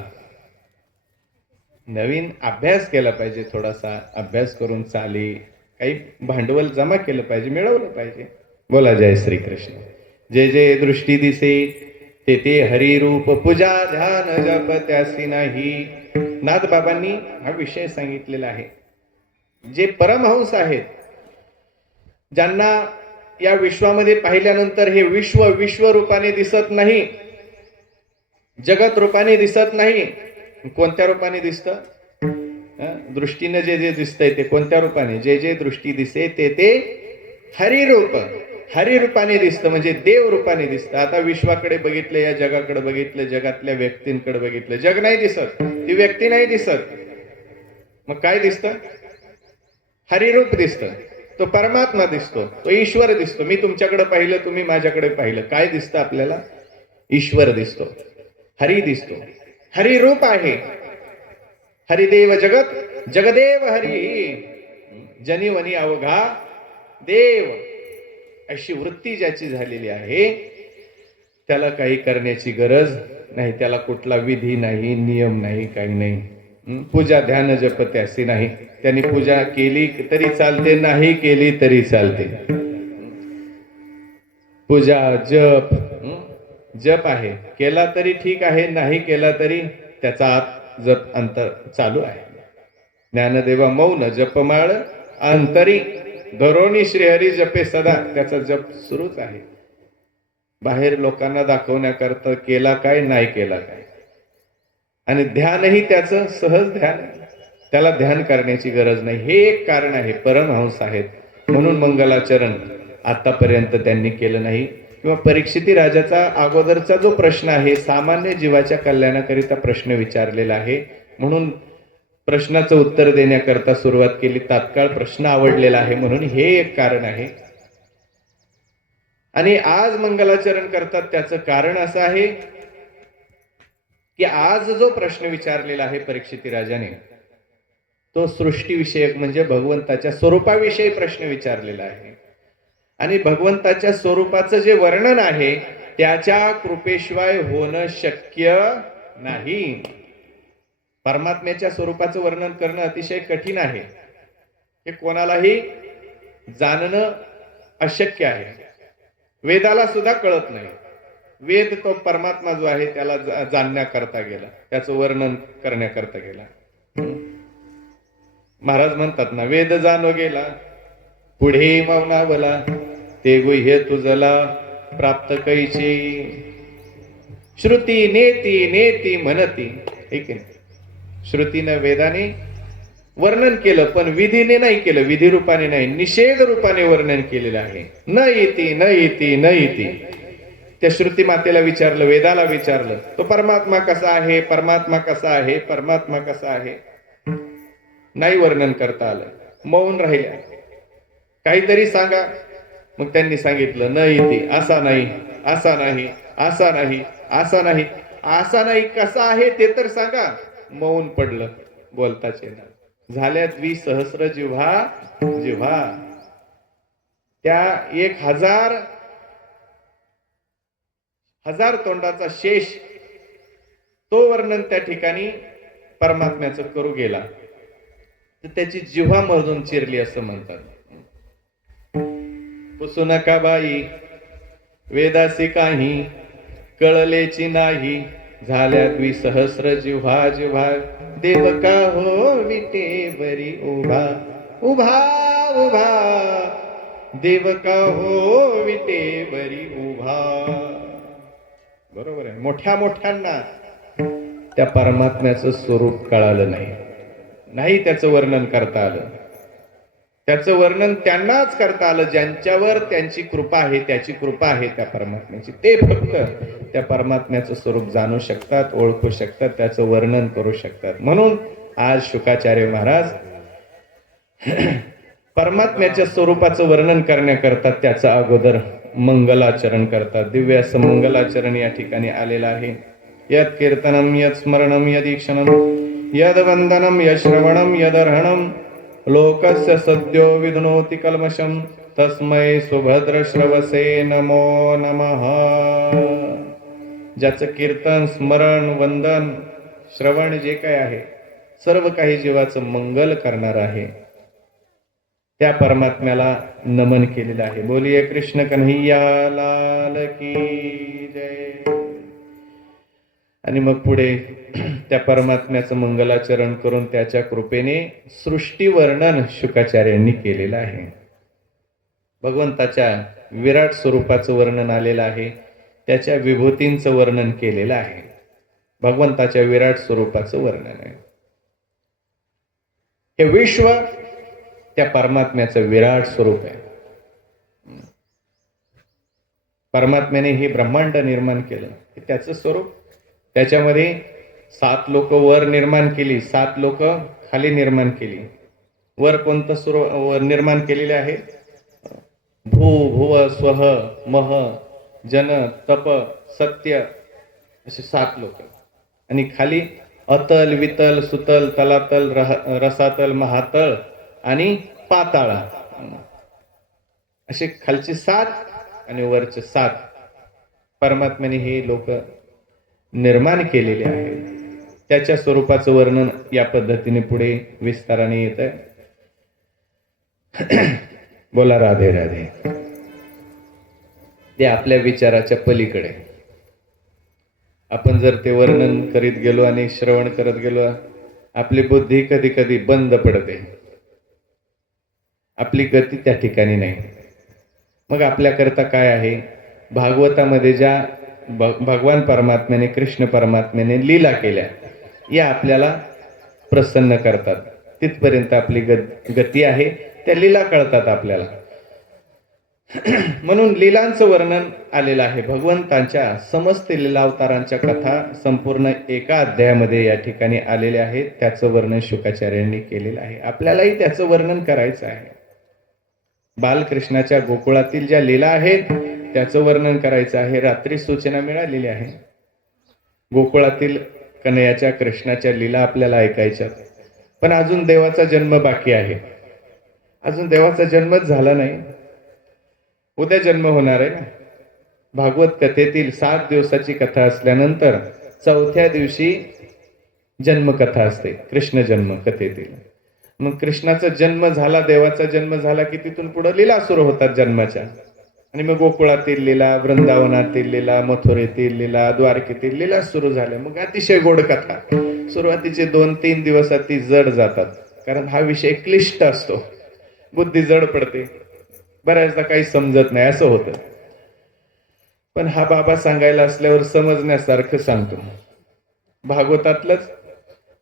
नवीन अभ्यास केला पाहिजे. थोडासा अभ्यास करून चाली, काही भांडवल जमा केलं पाहिजे, मिळवलं पाहिजे. बोला जय श्रीकृष्ण. जे जे दृष्टी दिसे ते ते हरिरूप, पूजा ध्यान जप त्यासी नाही. नाथबाबांनी हा विषय सांगितलेला आहे. जे परमहंस आहेत, ज्यांना या विश्वामध्ये पाहिल्यानंतर हे विश्व विश्वरूपाने दिसत नाही, जगत रूपाने दिसत नाही. कोणत्या रूपाने दिसतं? दृष्टीनं जे जे दिसतंय ते कोणत्या रूपाने? जे जे दृष्टी दिसे ते ते हरिरूप, हरिरूपाने दिसतं, म्हणजे देव रूपाने दिसतं. आता विश्वाकडे बघितलं, या जगाकडे बघितलं, जगातल्या व्यक्तींकडे बघितलं, जग नाही दिसत, ती व्यक्ती नाही दिसत. मग काय दिसतं? हरिरूप दिसतं. तो परमात्मा दिसतो, तो ईश्वर दिसतो. मी तुमच्याकडे पाहिलं, तुम्ही माझ्याकडे पाहिलं, काय दिसतं आपल्याला? ईश्वर दिसतो, हरी दिसतो. हरिरूप आहे. हरिदेव जगत, जगदेव हरी, जनिवनी अवघा देव. अशी वृत्ती ज्याची झालेली आहे त्याला काही करण्याची गरज नाही. त्याला कुठला विधी नाही, नियम नाही, काही नाही. पूजा ध्यान जप त्यासी नाही. त्यांनी पूजा केली तरी चालते, नाही केली तरी चालते. पूजा जप, जप आहे, केला तरी ठीक आहे, नाही केला तरी त्याचा आत जप अंतर चालू आहे. ज्ञानदेवा मौन जपमाळ अंतरी, धरोणी श्रीहरी जपे सदा. त्याचा जप सुरूच आहे. बाहेर लोकांना दाखवण्याकरता केला काय, नाही केला काय. आणि ध्यानही त्याचं सहज ध्यान, त्याला ध्यान करण्याची गरज नाही. हे एक कारण आहे. परमहंस आहेत म्हणून मंगलाचरण आतापर्यंत त्यांनी केलं नाही. किंवा परीक्षिती राजाचा अगोदरचा जो प्रश्न आहे, सामान्य जीवाच्या कल्याणाकरिता प्रश्न विचारलेला आहे, म्हणून प्रश्नाचं उत्तर देण्याकरता सुरुवात केली. तात्काळ प्रश्न आवडलेला आहे म्हणून हे एक कारण आहे. आणि आज मंगलाचरण करतात त्याचं कारण असं आहे की आज जो प्रश्न विचारलेला आहे परीक्षिती राजाने, तो सृष्टीविषयक म्हणजे भगवंताच्या स्वरूपाविषयी प्रश्न विचारलेला आहे. आणि भगवंताच्या स्वरूपाचं जे वर्णन आहे त्याच्या कृपेशिवाय होणं शक्य नाही. परमात्म्याच्या स्वरूपाचं वर्णन करणं अतिशय कठीण आहे. हे कोणालाही जाणणं अशक्य आहे. वेदाला सुद्धा कळत नाही. वेद तो परमात्मा जो आहे त्याला जाणण्याकरता गेला, त्याचं वर्णन करण्याकरता गेला. महाराज म्हणतात ना, वेद जाणो गेला पुढे मौनावला, ते गुह्य तुझला प्राप्त कैची. श्रुती नेती नेती म्हणती. ठीक आहे, श्रुतीनं वेदाने वर्णन केलं पण विधीने नाही केलं, विधी रूपाने नाही, निषेध रूपाने वर्णन केलेलं आहे. न इति न इति न इति. त्या श्रुती मातेला विचारलं, वेदाला विचारलं, तो परमात्मा कसा आहे, परमात्मा कसा आहे, परमात्मा कसा आहे, नाही वर्णन करता आलं. मौन राहिल्या. काहीतरी सांगा. मग त्यांनी सांगितलं, न इति, असा नाही, असा नाही, असा नाही, असा नाही, असा नाही, कसा आहे ते तर सांगा. मौन पडलं, बोलताच येणार. झाल्या द्विसहस्र जिव्हा जिव्हा. त्या 1000 तोंडाचा शेष तो वर्णन त्या ठिकाणी परमात्म्याचं करू गेला तर त्याची जिव्हा मधून चिरली असं म्हणतात. पुसू नका बाई वेदासी काही कळलेची नाही, झाल्या द्विसहस्र जिव्हा जिव्हा. देव का हो विटे बरी उभा उभा उभा, देव का हो विटे बरी उभा. बरोबर आहे. मोठ्या मोठ्यांना त्या परमात्म्याचं स्वरूप कळालं नाही, नाही त्याचं वर्णन करता आलं. त्याचं वर्णन त्यांनाच करता आलं ज्यांच्यावर त्यांची कृपा आहे, त्याची कृपा आहे त्या परमात्म्याची. ते फक्त त्या परमात्म्याचं स्वरूप जाणू शकतात, ओळखू शकतात, त्याचं वर्णन करू शकतात. म्हणून आज शुकाचार्य महाराज परमात्म्याच्या स्वरूपाचं वर्णन करण्याकरता त्याचं अगोदर मंगलाचरण करतात. दिव्य असं मंगलाचरण या ठिकाणी आलेलं आहे. यत् कीर्तनम यत् स्मरणम यदीक्षणम यद वंदनम यद श्रवणम यदर्हणम लोकस्य सद्यो विधुनोति कल्मषम तस्मै सुभद्र श्रवसे नमो नमः. ज्याचं कीर्तन, स्मरण, वंदन, श्रवण जे काय आहे सर्व काही जीवाचं मंगल करणार आहे त्या परमात्म्याला नमन केलेलं आहे. बोलिये कृष्ण कन्हैया लाल की जय. आणि मग पुढे त्या परमात्म्याचं मंगलाचरण करून त्याच्या कृपेने सृष्टी वर्णन शुकाचार्यांनी केलेलं आहे. भगवंताच्या विराट स्वरूपाचं वर्णन आलेलं आहे, त्याच्या विभूतींचं वर्णन केलेलं आहे. भगवंताच्या विराट स्वरूपाचं वर्णन आहे. हे विश्व त्या परमात्म्याचं विराट स्वरूप आहे. परमात्म्याने हे ब्रह्मांड निर्माण केलं, त्याचं स्वरूप. त्याच्यामध्ये 7 लोक वर निर्माण केली, 7 लोक खाली निर्माण केली. वर कोणतं वर निर्माण केलेले आहे? भू भुव स्वह मह जन तप सत्य असे 7 लोक. आणि खाली अतल वितल सुतल तलातल रसातल महातळ आणि पाताळा असे खालचे 7 आणि वरचे 7 परमात्म्याने हे लोक निर्माण केलेले आहे. त्याच्या स्वरूपाचं वर्णन या पद्धतीने पुढे विस्ताराने येत आहे. बोला राधे राधे. ते आपल्या विचाराच्या पलीकडे. आपण जर ते वर्णन करीत गेलो आणि श्रवण करत गेलो, आपली बुद्धी कधी कधी बंद पडते, आपली गती त्या ठिकाणी नाही. मग आपल्याकरता काय आहे? भागवतामध्ये ज्या भगवान परमात्म्याने, कृष्ण परमात्म्याने लीला केल्या या आपल्याला प्रसन्न करतात. तिथपर्यंत आपली गती आहे, त्या लीला कळतात आपल्याला. म्हणून लीलांचं वर्णन आलेलं आहे. भगवंतांच्या समस्त लीलावतारांच्या कथा संपूर्ण एका अध्यायामध्ये या ठिकाणी आलेल्या आहेत. त्याचं वर्णन शुकाचार्यांनी केलेलं आहे. आपल्यालाही त्याचं वर्णन करायचं आहे. बालकृष्णाच्या गोकुळातील ज्या लीला आहेत त्याचं वर्णन करायचं आहे. रात्री सूचना मिळालेली आहे. गोकुळातील कन्हैयाच्या, कृष्णाच्या लीला आपल्याला ऐकायच्या. पण अजून देवाचा जन्म बाकी आहे. अजून देवाचा जन्मच झाला नाही. उद्या जन्म होणार आहे ना. भागवत कथेतील 7 दिवसाची कथा असल्यानंतर 4थ्या दिवशी जन्मकथा असते, कृष्ण जन्म कथेतील. मग कृष्णाचा जन्म झाला, देवाचा जन्म झाला की तिथून पुढे लीला सुरू होतात जन्माच्या. आणि मग गोकुळातील लीला, वृंदावनातील लीला, मथुरेतील लीला, द्वारकेतील लीला सुरू झाल्या. मग अतिशय गोड कथा. सुरुवातीचे 2-3 दिवस अति जड जातात, कारण हा विषय क्लिष्ट असतो, बुद्धी जड पडते, बऱ्याचदा काही समजत नाही, असं होतं. पण हा बाबा सांगायला असल्यावर समजण्यासारखं सांगतो. भागवतातलंच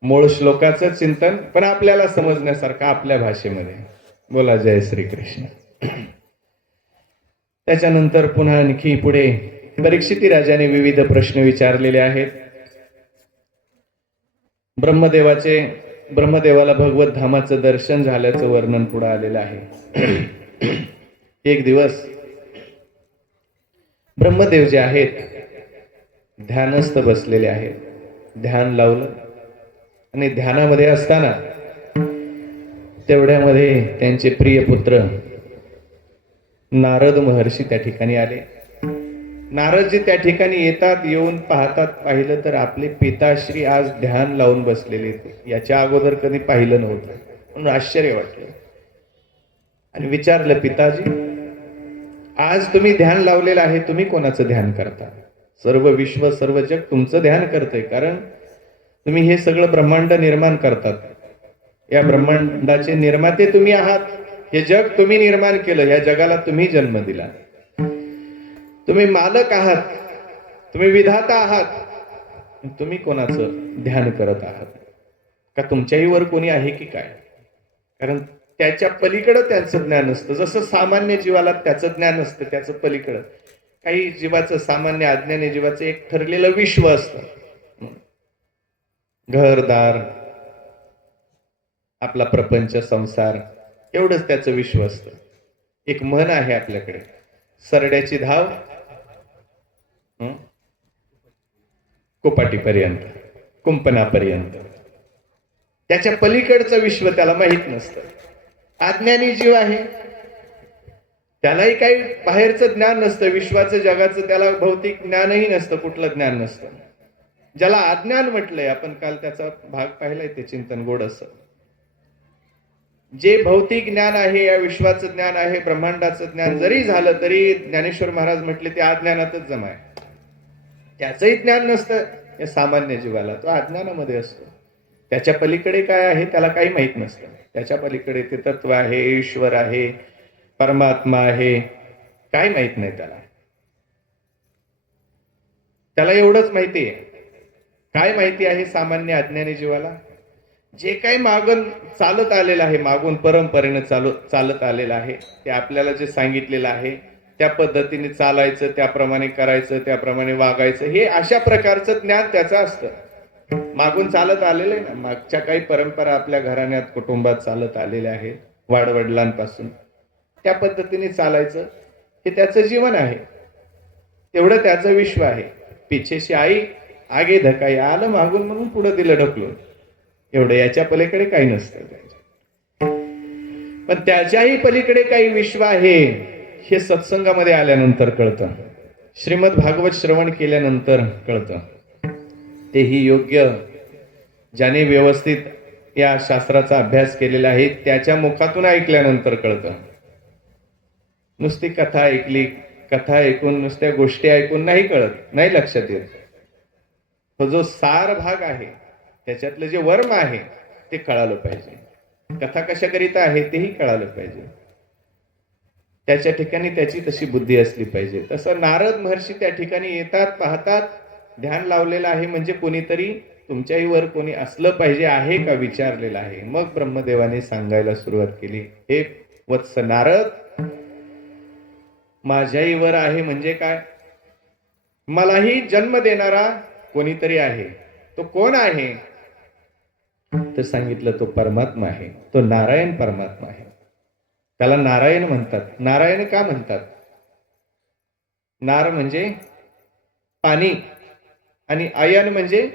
मूळ श्लोकाचं चिंतन, पण आपल्याला समजण्यासारखं आपल्या भाषेमध्ये. बोला जय श्रीकृष्ण. त्याच्यानंतर पुन्हा आणखी पुढे परीक्षिती राजाने विविध प्रश्न विचारलेले आहेत. ब्रह्मदेवाला भगवत धामाचं दर्शन झाल्याचं वर्णन पुढे आलेलं आहे. एक दिवस ब्रह्मदेव जे आहेत ध्यानस्थ बसलेले आहेत, ध्यान लावलं आणि ध्यानामध्ये असताना तेवढ्यामध्ये त्यांचे प्रिय पुत्र नारद महर्षी त्या ठिकाणी आले. नारदजी त्या ठिकाणी येतात, येऊन पाहतात, पाहिलं तर आपले पिताश्री आज ध्यान लावून बसलेले, याच्या अगोदर कधी पाहिलं नव्हतं, म्हणून आश्चर्य वाटलं. आणि विचारलं, पिताजी आज तुम्ही ध्यान लावलेलं आहे, तुम्ही कोणाचं ध्यान करता? सर्व विश्व सर्व जग तुमचं ध्यान करतंय, कारण तुम्ही हे सगळं ब्रह्मांड निर्माण करतात, या ब्रह्मांडाचे निर्माते तुम्ही आहात, हे जग तुम्ही निर्माण केलं, या जगाला तुम्ही जन्म दिला, तुम्ही मालक आहात, तुम्ही विधाता आहात, तुम्ही कोणाचं ध्यान करत आहात? का तुमच्याही वर कोणी आहे की काय? कारण त्याच्या पलीकडं त्यांचं ज्ञान असतं. जसं सामान्य जीवाला त्याचं ज्ञान असतं, त्याचं पलीकडं काही जीवाचं, सामान्य अज्ञानी जीवाचं एक ठरलेलं विश्व असतं, घरदार, आपला प्रपंच, संसार, एवढंच त्याचं विश्व असतं. एक म्हण आहे आपल्याकडे, सरड्याची धाव कुपाटीपर्यंत, कुंपणापर्यंत. त्याच्या पलीकडचं विश्व त्याला माहित नसतं. अज्ञानी जीव आहे, त्यालाही काही बाहेरचं ज्ञान नसतं, विश्वाचं, जगाचं त्याला भौतिक ज्ञानही नसतं, कुठलं ज्ञान नसतं. ज्याला अज्ञान म्हटलंय, आपण काल त्याचा भाग पाहिलाय, ते चिंतन गोड असं. जे भौतिक ज्ञान आहे, या विश्वाचं ज्ञान आहे, ब्रह्मांडाचं ज्ञान जरी झालं तरी ज्ञानेश्वर महाराज म्हटले ते अज्ञानातच जमा आहे. त्याचंही ज्ञान नसतं या सामान्य जीवाला, तो अज्ञानामध्ये असतो. त्याच्या पलीकडे काय आहे त्याला काही माहित नसतं. त्याच्या पलीकडे ते तत्व आहे, ईश्वर आहे, परमात्मा आहे, काय माहित नाही त्याला. त्याला एवढंच माहिती आहे. काय माहिती आहे सामान्य अज्ञानी जीवाला? जे काही मागून चालत आलेलं आहे, मागून परंपरेनं चालत आलेलं आहे, ते आपल्याला जे सांगितलेलं आहे त्या पद्धतीने चालायचं, त्याप्रमाणे करायचं, त्याप्रमाणे वागायचं, हे अशा प्रकारचं ज्ञान त्याचं असतं. मागून चालत आलेलं आहे ना, मागच्या काही परंपरा आपल्या घराण्यात, कुटुंबात चालत आलेल्या आहेत, वाडवडिलांपासून, त्या पद्धतीने चालायचं, हे त्याचं जीवन आहे, तेवढं त्याचं विश्व आहे. पिछेशी आई आगे धकाई, आलं मागून म्हणून पुढे दिलं ढकलून, एवढं. याच्या पलीकडे काही नसतं. पण त्याच्याही पलीकडे काही विश्व आहे, हे सत्संगामध्ये आल्यानंतर कळतं, श्रीमद भागवत श्रवण केल्यानंतर कळतं. तेही योग्य ज्याने व्यवस्थित या शास्त्राचा अभ्यास केलेला आहे त्याच्या मुखातून ऐकल्यानंतर कळतं. नुसती कथा ऐकली, कथा ऐकून, नुसत्या गोष्टी ऐकून नाही कळत, नाही लक्षात येत. तो जो सार भाग आहे, त्याच्यातलं जे वर्म आहे ते कळालं पाहिजे. कथा कशाकरिता आहे तेही कळालं पाहिजे. त्याच्या ठिकाणी त्याची तशी बुद्धी असली पाहिजे. तसं नारद महर्षी त्या ठिकाणी येतात, पाहतात, ध्यान लावलेलं आहे, म्हणजे कोणीतरी तुमच्याही वर कोणी असलं पाहिजे, आहे का विचारलेलं आहे. मग ब्रह्मदेवाने सांगायला सुरुवात केली, हे वत्स नारद, माझ्याही वर आहे म्हणजे काय? मलाही जन्म देणारा कोणीतरी आहे. तो कोण आहे? तर सांगितलं, तो परमात्मा आहे, तो नारायण परमात्मा आहे. त्याला नारायण म्हणतात. नारायण का म्हणतात? नार म्हणजे पाणी आणि अयन म्हणजे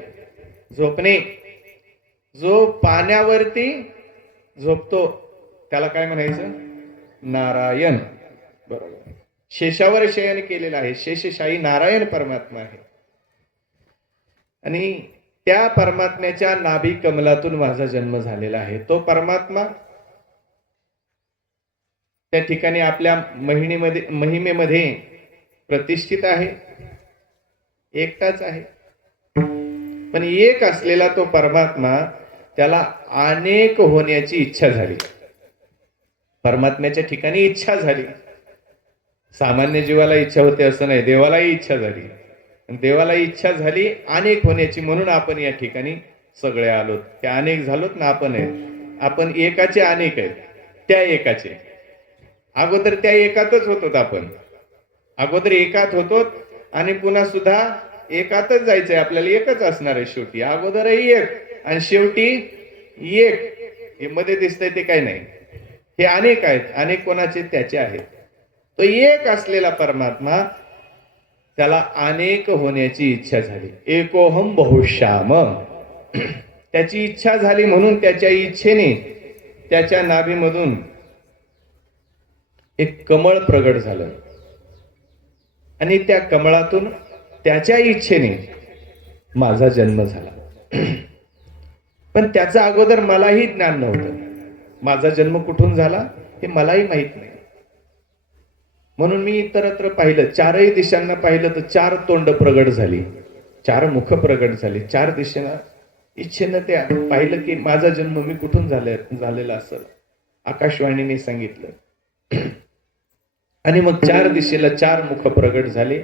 झोपणे. जो पाण्यावरती झोपतो त्याला काय म्हणायचं? नारायण. बरोबर. शेषावर शयन केलेलं आहे. शेषशाही नारायण परमात्मा आहे. आणि त्या परमात्म्याच्या नाभी कमलातून माझा जन्म झालेला आहे. तो परमात्मा त्या ठिकाणी आपल्या महिमेमध्ये प्रतिष्ठित आहे. एकटाच आहे. पण एक असलेला तो परमात्मा, त्याला अनेक होण्याची इच्छा झाली. परमात्म्याच्या ठिकाणी इच्छा झाली. सामान्य जीवाला इच्छा होते असं नाही, देवालाही इच्छा झाली. आणि देवाला इच्छा झाली अनेक होण्याची, म्हणून आपण या ठिकाणी सगळे आलोत. त्या अनेक झालोत ना आपण आहेत. आपण एकाचे अनेक आहेत, त्या एकाचे. अगोदर त्या एकातच होतो आपण. अगोदर एकात होतो आणि पुन्हा सुद्धा एकातच जायचंय आपल्याला. एकच असणार आहे शेवटी. अगोदरही एक आणि शेवटी एक. हे मध्ये दिसतंय ते काही नाही. हे अनेक आहेत. अनेक कोणाचे? त्याचे आहेत. तो एक असलेला परमात्मा, त्याला अनेक होण्याची इच्छा झाली. एकोहम बहुश्याम. त्याची इच्छा झाली म्हणून त्याच्या इच्छेने त्याच्या नाभीमधून एक कमळ प्रगट झालं. आणि त्या कमळातून त्याच्या इच्छेने माझा जन्म झाला. पण त्याचा अगोदर मलाही ज्ञान नव्हतं. माझा जन्म कुठून झाला हे मलाही माहित नाही. म्हणून मी इतरत्र पाहिलं, चारही दिशांना पाहिलं तर 4 तोंड प्रगट झाली, 4 मुख प्रगट झाली. 4 दिशेला इच्छेनं ते पाहिलं की माझा जन्म मी कुठून झालेला असेल. आकाशवाणीने सांगितलं. आणि मग 4 दिशेला 4 मुख प्रगट झाले.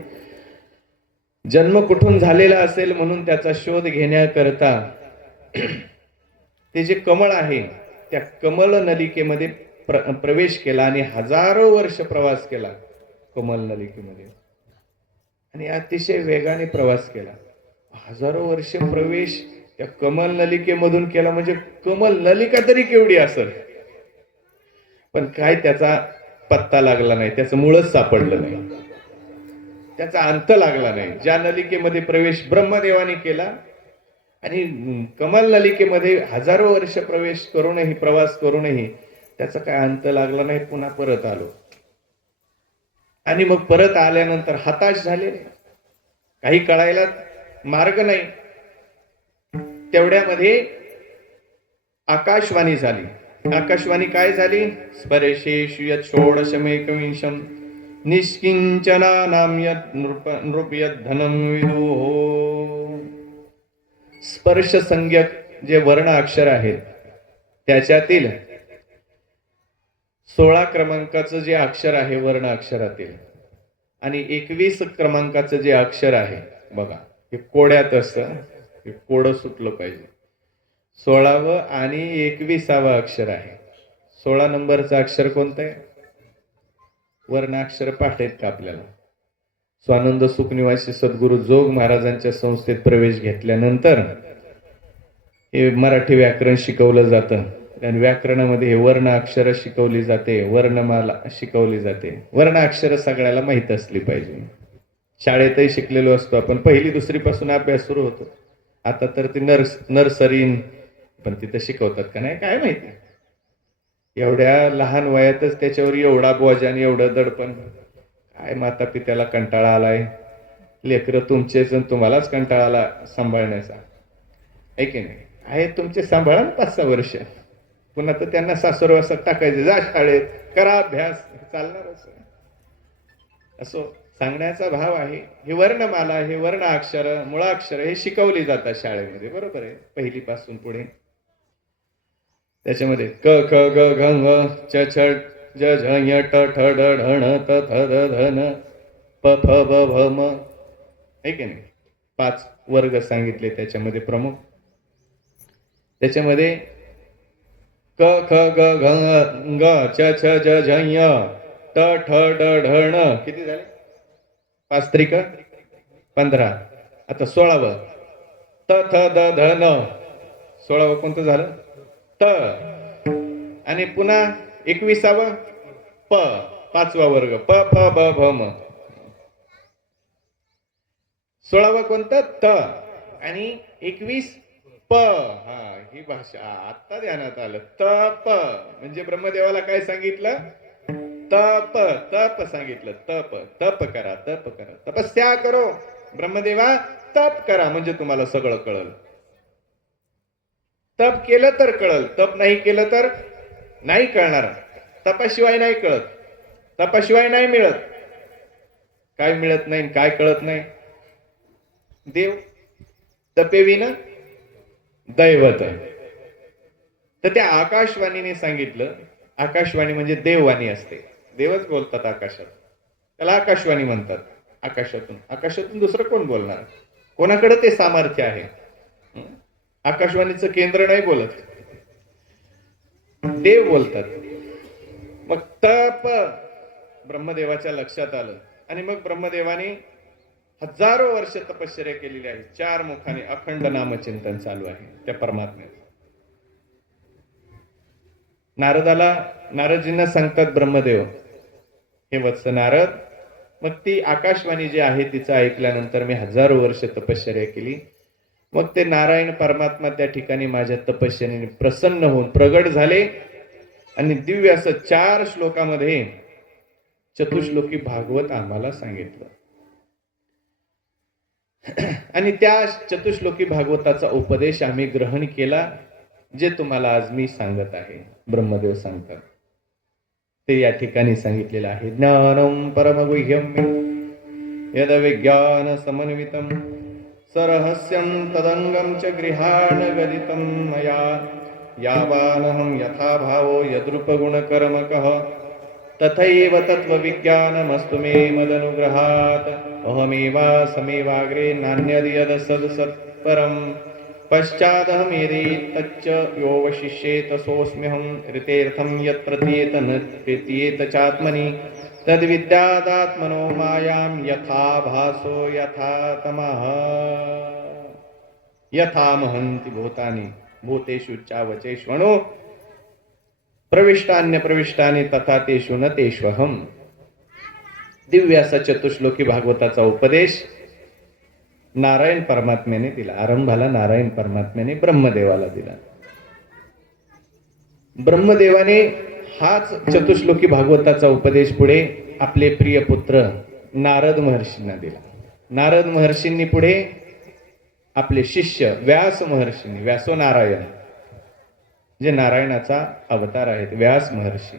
जन्म कुठून झालेला असेल म्हणून त्याचा शोध घेण्याकरता ते जे कमळ आहे त्या कमल नलिकेमध्ये प्रवेश केला आणि हजारो वर्ष प्रवास केला कमल नलिकेमध्ये. आणि अतिशय वेगाने प्रवास केला. हजारो वर्ष प्रवेश त्या कमल नलिकेमधून केला. म्हणजे कमल नलिका तरी केवढी असेल. पण काय त्याचा पत्ता लागला नाही. त्याचं मूळच सापडलं नाही. त्याचा अंत लागला नाही. ज्या नलिकेमध्ये प्रवेश ब्रह्मदेवाने केला आणि कमल नलिकेमध्ये हजारो वर्ष प्रवास करूनही त्याचा काय अंत लागला नाही. पुन्हा परत आलो. आणि मग परत आल्यानंतर हताश झाले. काही कळायला मार्ग नाही. तेवढ्यामध्ये आकाशवाणी झाली. आकाशवाणी काय झाली? स्पर्शेषु यत् षोडशमेकविंशम् निष्किंचनानां यत् नृप यत् धनं विदुः. स्पर्श संज्ञक जे वर्ण अक्षर आहेत त्याच्यातील 16 क्रमांकाचं जे अक्षर आहे वर्ण अक्षरातील आणि 21 क्रमांकाचं जे अक्षर आहे बघा, हे कोड्यात असतं. हे कोडं सुटलं पाहिजे. 16वं आणि 21वं अक्षर आहे. 16 नंबरचं अक्षर कोणतं आहे? वर्णाक्षर पाठ आहेत का आपल्याला? स्वानंद सुखनिवासी सद्गुरू जोग महाराजांच्या संस्थेत प्रवेश घेतल्यानंतर हे मराठी व्याकरण शिकवलं जातं. आणि व्याकरणामध्ये हे वर्ण अक्षर शिकवली जाते, वर्णमाला शिकवली जाते. वर्ण अक्षर सगळ्याला माहीत असली पाहिजे. शाळेतही शिकलेलो असतो आपण. 1ली 2री पासून अभ्यास सुरू होतो. आता तर ती नर्सरी पण तिथं शिकवतात का नाही काय माहिती. एवढ्या लहान वयातच त्याच्यावर एवढा बोज आणि एवढं दडपण. काय माता पित्याला कंटाळा आलाय. लेकरं तुमचेच तुम्हालाच कंटाळा आला सांभाळण्याचा. आहे की नाही? आहे तुमचे सांभाळा ना 5-6 वर्ष. पुन्हा तर त्यांना सासरवासात टाकायचे. जा शाळेत, करा अभ्यास. चालणारच असो. सांगण्याचा भाव आहे हे वर्णमाला, हे वर्ण अक्षर, मुळाक्षर हे शिकवली जातात शाळेमध्ये. बरोबर आहे. 1ली पासून पुढे त्याच्यामध्ये क ख ग घ ङ च छ ज झ ञ ट ठ ड ढ ण त थ द ध न प फ ब भ म. आहे की नाही? 5 वर्ग सांगितले त्याच्यामध्ये प्रमुख. त्याच्यामध्ये क ख ग घ ङ च छ ज झ ञ ट ठ ड ढ ण किती झाले? 5 त्रिक 15. आता 16वं त थ द ध न. 16वं कोणतं झालं? त. आणि पुन्हा 21वं प. 5वा वर्ग प फ ब भ म. 16वं कोणतं? त. आणि 21 प. हा, ही भाषा आता ध्यानात आलं. त प म्हणजे ब्रह्मदेवाला काय सांगितलं? तप तप सांगितलं. तप तप करा, तप करा, तपस्या करो. ब्रह्मदेवा तप करा म्हणजे तुम्हाला सगळं कळल. तप केलं तर कळल, तप नाही केलं तर नाही कळणार. तपाशिवाय नाही कळत, तपाशिवाय नाही मिळत. काय मिळत नाही, काय कळत नाही? देव तपेविना दैवत. तर त्या आकाशवाणीने सांगितलं. आकाशवाणी म्हणजे देववाणी असते. देवच बोलतात आकाशात, त्याला आकाशवाणी म्हणतात. आकाशातून आकाशातून दुसरं कोण बोलणार? कोणाकडे ते सामर्थ्य आहे? आकाशवाणीचं केंद्र नाही बोलत, देव बोलतात. मग तप ब्रह्मदेवाच्या लक्षात आलं आणि मग ब्रह्मदेवाने हजारो वर्ष तपश्चर्या केलेली आहे. 4 मुखाने अखंड नामचिंतन चालू आहे त्या परमात्म्याचं. नारदजींना सांगतात ब्रह्मदेव, हे वत्स नारद, मग ती आकाशवाणी जी आहे तिचं ऐकल्यानंतर मी हजारो वर्ष तपश्चर्या केली. मग ते नारायण परमात्मा त्या ठिकाणी माझ्या तपश्चर्येने प्रसन्न होऊन प्रगट झाले आणि दिव्य असं 4 श्लोकामध्ये चतुश्लोकी भागवत आम्हाला सांगितलं. आणि त्या चतुश्लोकी भागवताचा उपदेश आम्ही ग्रहण केला, जे तुम्हाला आज मी सांगत आहे. ब्रह्मदेव सांगतात ते या ठिकाणी सांगितलेलं आहे. ज्ञानम परमगुह्यम यद विज्ञान समन्वितम सरहस्यं तदंगम च गृहाण गदितं मया यावानहं यथा भावो यद्रूपगुणकर्मकः तथैव तत्त्वविज्ञानमस्तु मे मदनुग्रहात् अहमेवासमेवाग्रे नान्यद् सत्परं पश्चादहं यदि तच्च योऽवशिष्येत सोऽस्म्यहं ऋतेऽर्थं यत् प्रतीयेत न प्रतीयेत चात्मनि तद्विद्यादात्मनो मायां यथा भासो यथा तमः यथा महन्ति भूतानि भूतेषु चावचेष्वणो प्रविष्टान्य प्रविष्टानि तथा तेषु न तेष्वहम. दिव्य असा चतुश्लोकी भागवताचा उपदेश नारायण परमात्म्याने दिला. आरंभाला नारायण परमात्म्याने ब्रह्मदेवाला दिला. ब्रह्मदेवाने हाच चतुश्लोकी भागवताचा उपदेश पुढे आपले प्रिय पुत्र नारद महर्षींना दिला. नारद महर्षींनी पुढे आपले शिष्य व्यास महर्षींनी, व्यासो नारायण जे नारायणाचा अवतार आहेत, व्यास महर्षी,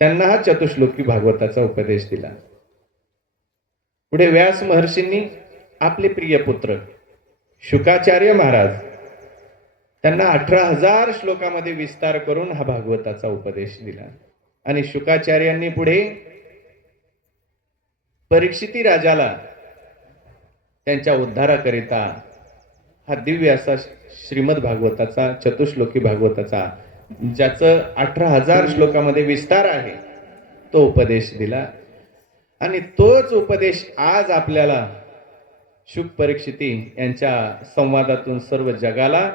त्यांना हा चतुश्लोकी भागवताचा उपदेश दिला. पुढे व्यास महर्षींनी आपले प्रिय पुत्र शुकाचार्य महाराज, त्यांना 18,000 श्लोकामध्ये विस्तार करून हा भागवताचा उपदेश दिला. आणि शुकाचार्यांनी पुढे परीक्षिती राजाला त्यांच्या उद्धाराकरिता हा दिव्य असा श्रीमद भागवताचा चतुश्लोकी भागवताचा, ज्याचं 18,000 श्लोकामध्ये विस्तार आहे, तो उपदेश दिला. आणि तोच उपदेश आज आपल्याला शुक परीक्षिती यांच्या संवादातून सर्व जगाला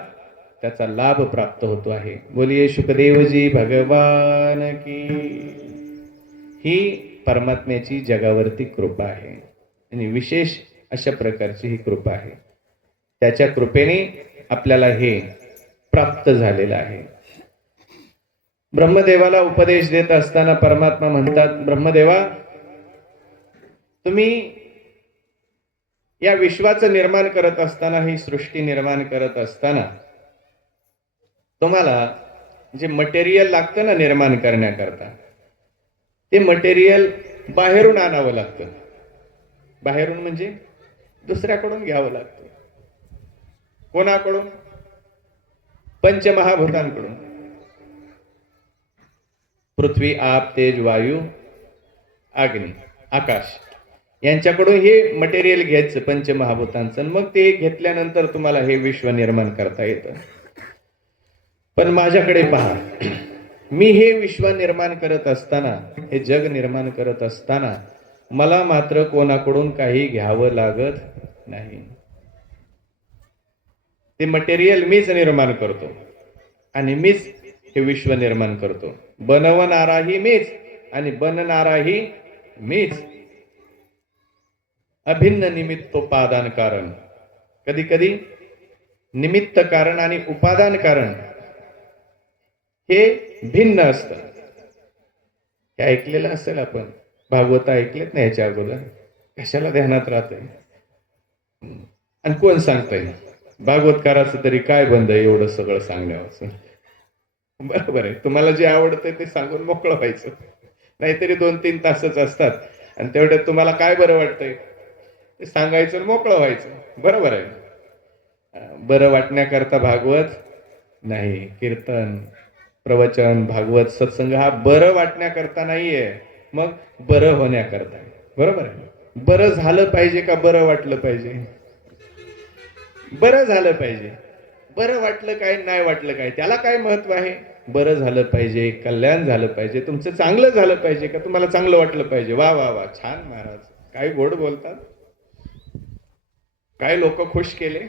त्याचा लाभ प्राप्त होतो आहे. बोलिये शुकदेवजी भगवान की. ही परमात्म्याची जगावरती कृपा आहे आणि विशेष अशा प्रकारची ही कृपा आहे. त्याच्या कृपेने आपल्याला हे प्राप्त झालेलं आहे. ब्रह्मदेवाला उपदेश देत असताना परमात्मा म्हणतात, ब्रह्मदेवा, तुम्ही या विश्वाचं निर्माण करत असताना, ही सृष्टी निर्माण करत असताना तुम्हाला जे मटेरियल लागतं ना निर्माण करण्याकरता, ते मटेरियल बाहेरून आणावं लागतं. बाहेरून म्हणजे दुसऱ्याकडून घ्यावं लागतं. कोणाकडून? पंचमहाभूतांकडून. पृथ्वी, आप, तेज, वायू, अग्नी, आकाश यांच्याकडून हे मटेरियल घ्यायचं पंचमहाभूतांचं. मग ते घेतल्यानंतर तुम्हाला हे विश्व निर्माण करता येतं. पण माझ्याकडे पहा, मी हे विश्व निर्माण करत असताना, हे जग निर्माण करत असताना मला मात्र कोणाकडून काही घ्यावं लागत नाही. ते मटेरियल मीच निर्माण करतो आणि मीच हे विश्व निर्माण करतो. बनवणाराही मीच आणि बनणाराही मीच. अभिन्न निमित्तोपादान कारण. कधी कधी निमित्त कारण आणि उपादान कारण हे भिन्न असतं. हे ऐकलेलं असेल आपण, भागवत ऐकलेत ना याच्या अगोदर. कशाला ध्यानात राहतंय? आणि कोण सांगताय भागवतकाराचं तरी काय बंद आहे एवढं सगळं सांगण्याचं? बरोबर आहे, तुम्हाला जे आवडतंय ते सांगून मोकळं व्हायचं. नाहीतरी 2-3 तासच असतात आणि तेवढ्यात तुम्हाला काय बरं वाटतंय ते सांगायचं आणि मोकळं व्हायचं. बरोबर आहे. बरं वाटण्याकरता भागवत नाही, कीर्तन, प्रवचन, भागवत, सत्संग हा बरं वाटण्याकरता नाहीये, मग बरं होण्याकरता आहे. बरोबर आहे. बरं झालं पाहिजे का बरं वाटलं पाहिजे? बरं झालं पाहिजे. बरं वाटलं काय, नाही वाटलं काय, त्याला काय महत्व आहे? बरं झालं पाहिजे, कल्याण झालं पाहिजे, तुमचं चांगलं झालं पाहिजे का तुम्हाला चांगलं वाटलं पाहिजे? वा वा वा, छान महाराज, काय गोड बोलतात. काय लोक खुश केले,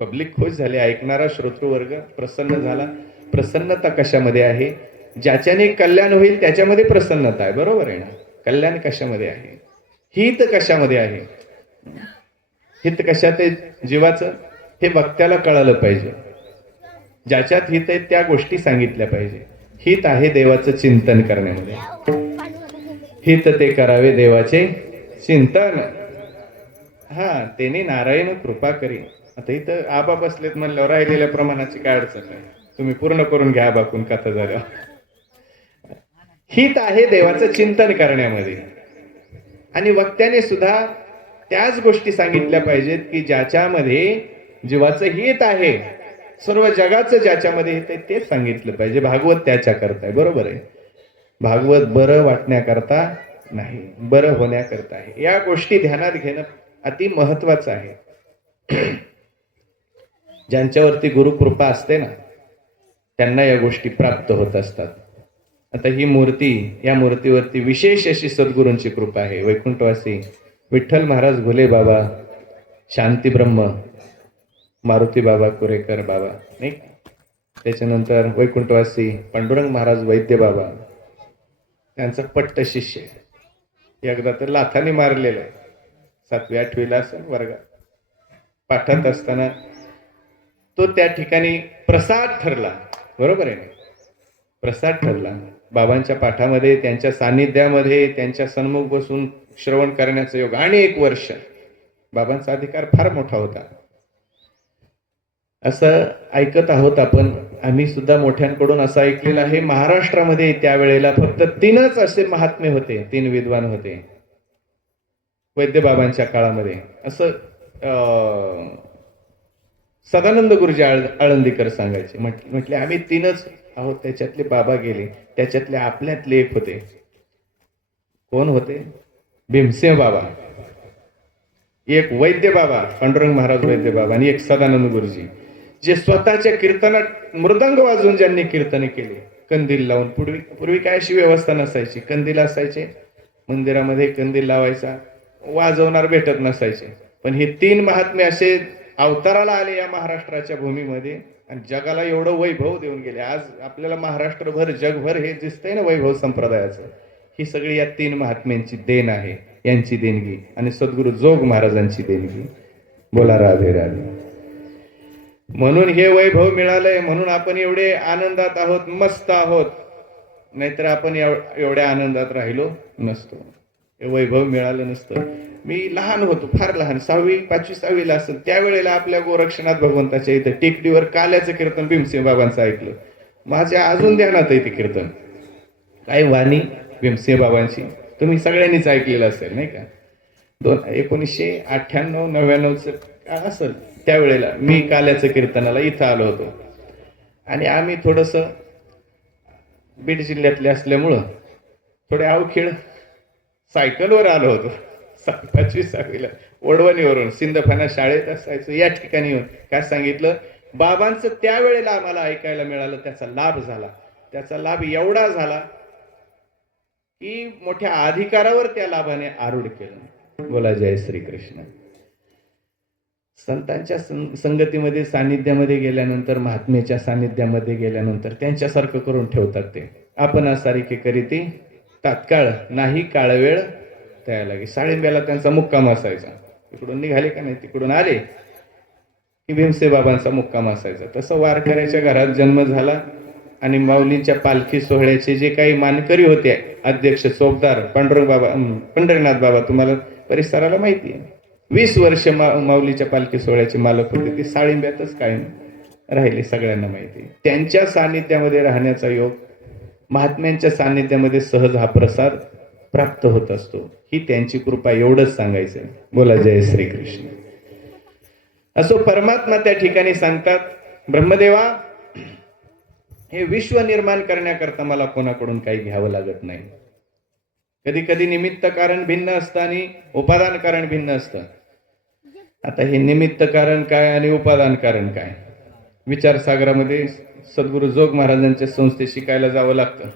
पब्लिक खुश झाले, ऐकणारा श्रोतृवर्ग प्रसन्न झाला. प्रसन्नता कशामध्ये आहे? ज्याच्याने कल्याण होईल त्याच्यामध्ये प्रसन्नता आहे. बरोबर आहे ना? कल्याण कशामध्ये आहे? हित कशामध्ये आहे? हित कशात आहे जीवाचं? हे वक्त्याला कळालं पाहिजे. ज्याच्यात हित आहे त्या गोष्टी सांगितल्या पाहिजे. हित आहे देवाचं चिंतन करण्यामध्ये. हित ते करावे देवाचे चिंतन, हा तेने नारायण कृपा करी. आता इथं आबा बसलेत म्हणल्यावर राहिलेल्या प्रमाणाची काय अडचण नाही, तुम्ही पूर्ण करून घ्या बाकून कथा झाल्या. हित आहे देवाचं चिंतन करण्यामध्ये. आणि वक्त्याने सुद्धा त्याच गोष्टी सांगितल्या पाहिजेत की ज्याच्यामध्ये जीवाचं हित आहे, सर्व जगाचं ज्याच्यामध्ये हित आहे तेच सांगितलं पाहिजे. भागवत त्याच्या करताय. बरोबर आहे. भागवत बरं वाटण्याकरता नाही, बरं होण्याकरता आहे. या गोष्टी ध्यानात घेणं अति महत्वाचं आहे. ज्यांच्यावरती गुरुकृपा असते ना त्यांना या गोष्टी प्राप्त होत असतात. आता ही मूर्ती, या मूर्तीवरती विशेष अशी सद्गुरूंची कृपा आहे. वैकुंठवासी विठ्ठल महाराज घुले बाबा, शांती ब्रह्म मारुती बाबा कुरेकर बाबा, नाही, त्याच्यानंतर वैकुंठवासी पांडुरंग महाराज वैद्य बाबा, त्यांचा पट्ट शिष्य, एकदा तर लाथाने मारलेला आहे. 7वी-8वीला असेल वर्गात, पाठात असताना तो त्या ठिकाणी प्रसाद ठरला. बरोबर आहे ना? प्रसाद ठरला बाबांच्या पाठामध्ये, त्यांच्या सानिध्यामध्ये, त्यांच्या सन्मुख बसून श्रवण करण्याचा योग. आणि 1 वर्ष बाबांचा अधिकार फार मोठा होता. असं ऐकत आहोत आपण, आम्ही सुद्धा मोठ्यांकडून असं ऐकलेलं आहे. महाराष्ट्रामध्ये त्यावेळेला फक्त 3च असे महात्मे होते, 3 विद्वान होते वैद्य बाबांच्या काळामध्ये. असं सदानंद गुरुजी आळंदीकर सांगायचे. म्हटले आम्ही 3च आहोत, त्याच्यातले बाबा गेले, त्याच्यातले आपल्यातले एक होते. कोण होते? भीमसेन बाबा, एक वैद्य बाबा पांडुरंग महाराज वैद्य बाबा, आणि एक सदानंद गुरुजी, जे स्वतःच्या कीर्तनात मृदंग वाजवून ज्यांनी कीर्तने केली, कंदील लावून. पूर्वी काय अशी व्यवस्था नसायची. कंदील असायचे मंदिरामध्ये, कंदील लावायचा, वाजवणार भेटत नसायचे. पण हे 3 महात्मे असे अवताराला आले या महाराष्ट्राच्या भूमीमध्ये आणि जगाला एवढं वैभव देऊन गेले. आज आपल्याला महाराष्ट्रभर, जगभर हे दिसतंय ना वैभव संप्रदायाचं, ही सगळी या 3 महात्म्यांची देण आहे, यांची देणगी, आणि सद्गुरु जोग महाराजांची देणगी. बोला राधे राधे. म्हणून हे वैभव मिळालंय, म्हणून आपण एवढे आनंदात आहोत, मस्त आहोत. नाहीतर आपण एवढ्या आनंदात राहिलो नसतो, हे वैभव मिळालं नसतं. मी लहान होतो, फार लहान, 6वी 5वी 6वीला असेल त्यावेळेला आपल्या गोरक्षनाथ भगवंताच्या इथं टेकडीवर काल्याचं कीर्तन भीमसेन बाबांचं ऐकलं. माझ्या अजून ध्यानात आहे ते कीर्तन. काय वाणी भीमसेन बाबांची, तुम्ही सगळ्यांनीच ऐकलेलं असेल नाही का? 1998-99 काळ असेल त्यावेळेला मी काल्याचं कीर्तनाला इथं आलो होतो. आणि आम्ही थोडंसं बीड जिल्ह्यातले असल्यामुळं थोडे अवखेळ सायकलवर आलो होतो. 5वी-6वीला वडवणीवरून सिंदफाना शाळेत असायचं, या ठिकाणी येऊन काय सांगितलं बाबांचं त्यावेळेला आम्हाला ऐकायला मिळालं. त्याचा लाभ झाला. त्याचा लाभ एवढा झाला की मोठ्या अधिकारावर त्या लाभाने आरूढ केलं. बोला जय श्रीकृष्ण. संतांच्या संगतीमध्ये, सानिध्यामध्ये गेल्यानंतर, महात्मेच्या सानिध्यामध्ये गेल्यानंतर त्यांच्यासारखं करून ठेवतात ते. आपण सारिखे करीती तात्काळ नाही काळ वेळ त्या लागे. साळिंब्याला त्यांचा मुक्काम असायचा. तिकडून निघाले का नाही, तिकडून आले की भीमसेन बाबांचा मुक्काम असायचा. तसं वारकऱ्याच्या घरात जन्म झाला आणि माऊलींच्या पालखी सोहळ्याचे जे काही मानकरी होते, अध्यक्ष चोपदार पंढरीनाथ बाबा, तुम्हाला परिसराला माहिती आहे, 20 वर्ष माऊलीच्या पालखी सोहळ्याचे मालक होते. ते साळिंब्यातच कायम राहिले, सगळ्यांना माहिती आहे. त्यांच्या सानिध्यामध्ये राहण्याचा योग, महात्म्यांच्या सानिध्यामध्ये सहज हा प्रसाद प्राप्त होत असतो. ही त्यांची कृपा, एवढंच सांगायचं. बोला जय श्रीकृष्ण. असो, परमात्मा त्या ठिकाणी सांगतात, ब्रह्मदेवा, हे विश्व निर्माण करण्याकरता मला कोणाकडून काही घ्यावं लागत नाही. कधी कधी निमित्त कारण भिन्न असतं आणि उपादान कारण भिन्न असतं. आता हे निमित्त कारण काय आणि उपादान कारण काय, विचारसागरामध्ये सद्गुरू जोग महाराजांच्या संस्थेत शिकायला जावं लागतं,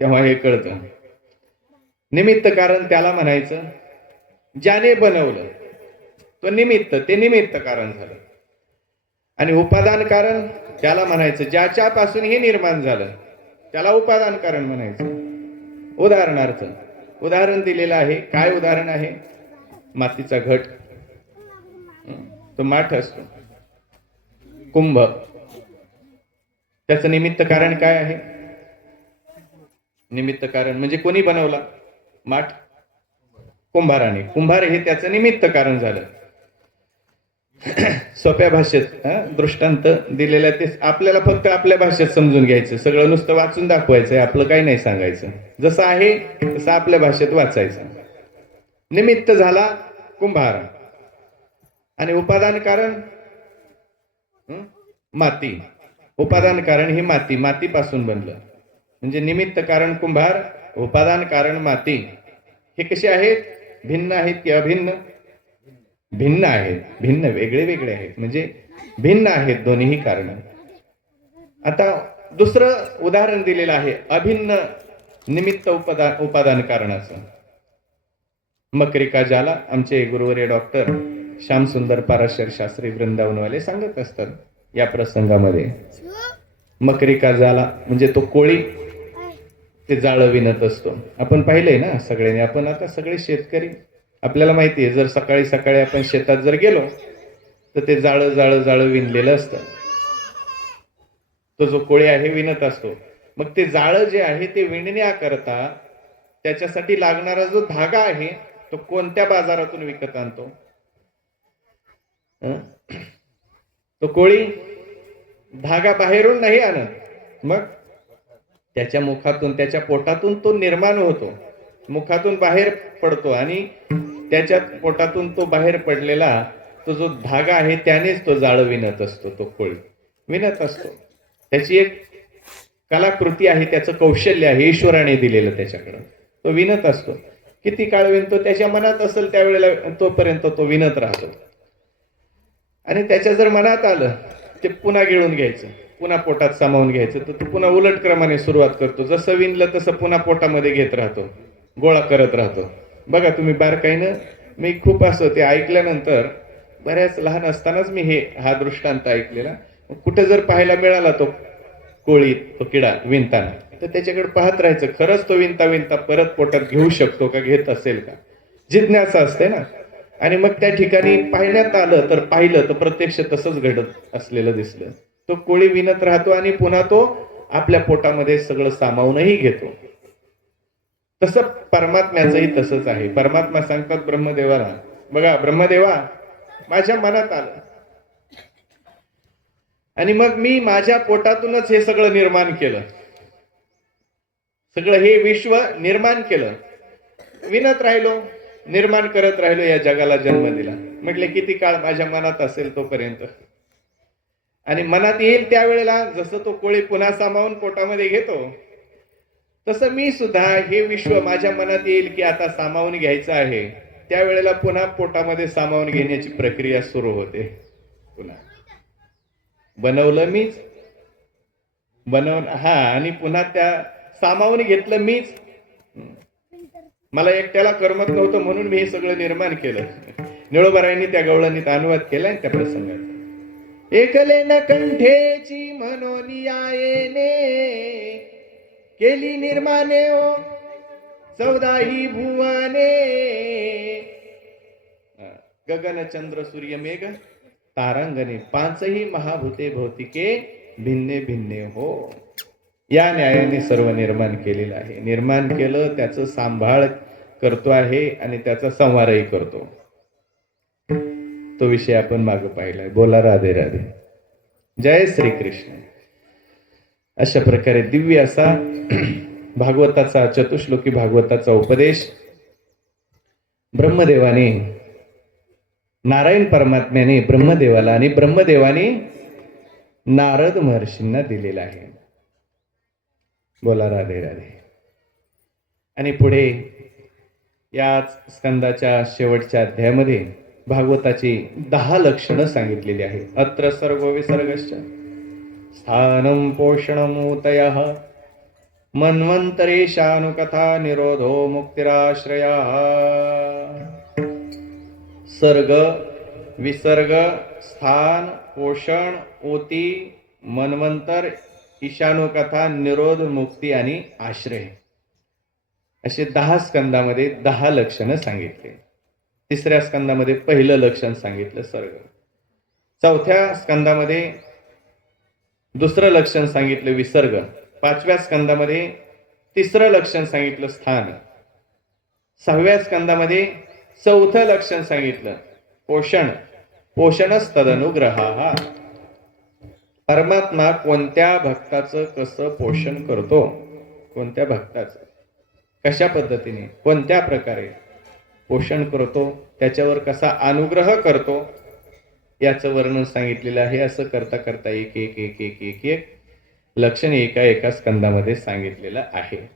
तेव्हा हे कळतं. निमित्त कारण त्याला म्हणायचं ज्याने बनवलं, तो निमित्त, ते निमित्त कारण झालं. आणि उपादान कारण त्याला म्हणायचं ज्याच्यापासून हे निर्माण झालं, त्याला उपादान कारण म्हणायचं. उदाहरणार्थ उदाहरण दिलेलं आहे. काय उदाहरण आहे? मातीचा घट, तो माठ असतो, कुंभ, त्याचं निमित्त कारण काय आहे? निमित्त कारण म्हणजे कोणी बनवला? माठ, कुंभाराने. कुंभार हे त्याचं निमित्त कारण झालं. सोप्या भाषेत दृष्टांत दिलेला, ते आपल्याला फक्त आपल्या भाषेत समजून घ्यायचं. सगळं नुसतं वाचून दाखवायचंय, आपलं काही नाही सांगायचं. जसं आहे तसं आपल्या भाषेत वाचायचं. निमित्त झाला कुंभार, आणि उपादान कारण माती. उपादान कारण ही माती, मातीपासून बनलं. म्हणजे निमित्त कारण कुंभार, उपादान कारण माती. हे कसे आहेत? भिन्न आहेत की अभिन्न? भिन्न आहेत. भिन्न, वेगळे वेगळे आहेत, म्हणजे भिन्न आहेत दोन्हीही कारण. आता दुसरं उदाहरण दिलेलं आहे अभिन्न निमित्त उपादान कारणाचं. मकरिका जाला आमचे गुरुवर्य डॉक्टर श्यामसुंदर पाराशर शास्त्री वृंदावनवाले सांगत असतात या प्रसंगामध्ये. मकरिका जाला म्हणजे तो कोळी, ते जाळं विणत असतो. आपण पाहिलंय ना सगळ्यांनी, आपण आता सगळे शेतकरी, आपल्याला माहिती आहे, जर सकाळी सकाळी आपण शेतात जर गेलो तर ते जाळं जाळं जाळं विणलेलं असतं. तो जो कोळी आहे विणत असतो. मग ते जाळं जे आहे ते विणण्याकरता त्याच्यासाठी लागणारा जो धागा आहे तो कोणत्या बाजारातून विकत आणतो? तो कोळी धागा बाहेरून नाही आणत, मग त्याच्या मुखातून, त्याच्या पोटातून तो निर्माण होतो, मुखातून बाहेर पडतो, आणि त्याच्या पोटातून तो बाहेर पडलेला तो जो धागा आहे त्यानेच तो जाळं विणत असतो. तो कोळी विणत असतो. त्याची एक कलाकृती आहे, त्याचं कौशल्य आहे, ईश्वराने दिलेलं त्याच्याकडं. तो विणत असतो. किती काळ विणतो? त्याच्या मनात असेल त्यावेळेला तोपर्यंत तो विणत राहतो. आणि त्याच्या जर मनात आलं ते पुन्हा गिळून घ्यायचं, पुन्हा पोटात सामावून घ्यायचं, तर तो पुन्हा उलट क्रमाने सुरुवात करतो. जसं विणलं तसं पुन्हा पोटामध्ये घेत राहतो, गोळा करत राहतो. बघा तुम्ही बारकाईनं, मी खूप असं ते ऐकल्यानंतर, बऱ्याच लहान असतानाच मी हा दृष्टांत ऐकलेला. कुठे जर पाहायला मिळाला तो कोळी, तो किडा विणताना, तर त्याच्याकडे पाहत राहायचं, खरंच तो विणता विणता परत पोटात घेऊ शकतो का, घेत असेल का, जिज्ञासा असते ना. आणि मग त्या ठिकाणी पाहण्यात आलं, तर पाहिलं तर प्रत्यक्ष तसंच घडत असलेलं दिसलं. तो कोळी विणत राहतो आणि पुन्हा तो आपल्या पोटामध्ये सगळं सामावूनही घेतो. तसं परमात्म्याचंही तसंच आहे. परमात्मा सांगतात ब्रह्मदेवाला, बघा ब्रह्मदेवा, माझ्या मनात आलं आणि मग मी माझ्या पोटातूनच हे सगळं निर्माण केलं, सगळं हे विश्व निर्माण केलं. विणत राहिलो, निर्माण करत राहिलो, या जगाला जन्म दिला. म्हटले किती काळ? माझ्या मनात असेल तोपर्यंत. आणि मनात येईल त्यावेळेला, जसं तो कोळी पुन्हा सामावून पोटामध्ये घेतो, तसं मी सुद्धा हे विश्व माझ्या मनात येईल की आता सामावून घ्यायचं आहे, त्यावेळेला पुन्हा पोटामध्ये सामावून घेण्याची प्रक्रिया सुरू होते. पुन्हा बनवलं मीच, आणि पुन्हा त्या सामावून घेतलं मीच. मला एकट्याला करमत नव्हतं म्हणून मी हे सगळं निर्माण केलं. निळोबारायांनी त्या गवळणीत अनुवाद केलाय त्या प्रसंगाचा. एकले न कंठेची म्हणून यायेने केली निर्माणे ओ 14 भुवने. गगन चंद्र सूर्य मेघ तारांगणे 5 महाभूते भौतिके भिन्ने भिन्ने हो. या न्यायाने सर्व निर्माण केलेलं आहे. निर्माण केलं, त्याचं सांभाळ करतो आहे आणि त्याचा संहारही करतो. तो विषय आपण मागे पाहिलाय. बोला राधे राधे. जय श्री कृष्ण. अशा प्रकारे दिव्य असा भागवताचा, चतुश्लोकी भागवताचा उपदेश ब्रह्मदेवाने, नारायण परमात्म्याने ब्रह्मदेवाला आणि ब्रह्मदेवाने नारद महर्षींना दिलेला आहे. बोला राधे राधे. आणि पुढे याच स्कंदाच्या शेवटच्या अध्यायामध्ये भागवताची 10 लक्षणं सांगितलेली आहेत. अत्र सर्गो विसर्गश्च स्थानं पोषणमूतयः मन्वंतरेशानुकथा निरोधो मुक्तिराश्रया. सर्ग, विसर्ग, स्थान, पोषण, ऊती, मन्वंतर, ईशानुकथा, निरोध, मुक्ती आणि आश्रय असे 10 स्कंदामध्ये 10 लक्षणं सांगितले. तिसऱ्या स्कंदामध्ये पहिलं लक्षण सांगितलं सर्ग. चौथ्या स्कंदामध्ये दुसरं लक्षण सांगितलं विसर्ग. 5व्या स्कंदामध्ये तिसरं लक्षण सांगितलं स्थान. 6व्या स्कंदामध्ये चौथं लक्षण सांगितलं पोषण. पोषणच तदनुग्रहा. परमात्मा कोणत्या भक्ताचं कसं पोषण करतो, कोणत्या भक्ताचं कशा पद्धतीने, कोणत्या प्रकारे पोषण करतो, त्याच्यावर कसा अनुग्रह करतो, याचं वर्णन सांगितलेलं आहे. असं करता करता एक एक एक एक एक एक लक्षण एका एका स्कंदामध्ये सांगितलेलं आहे.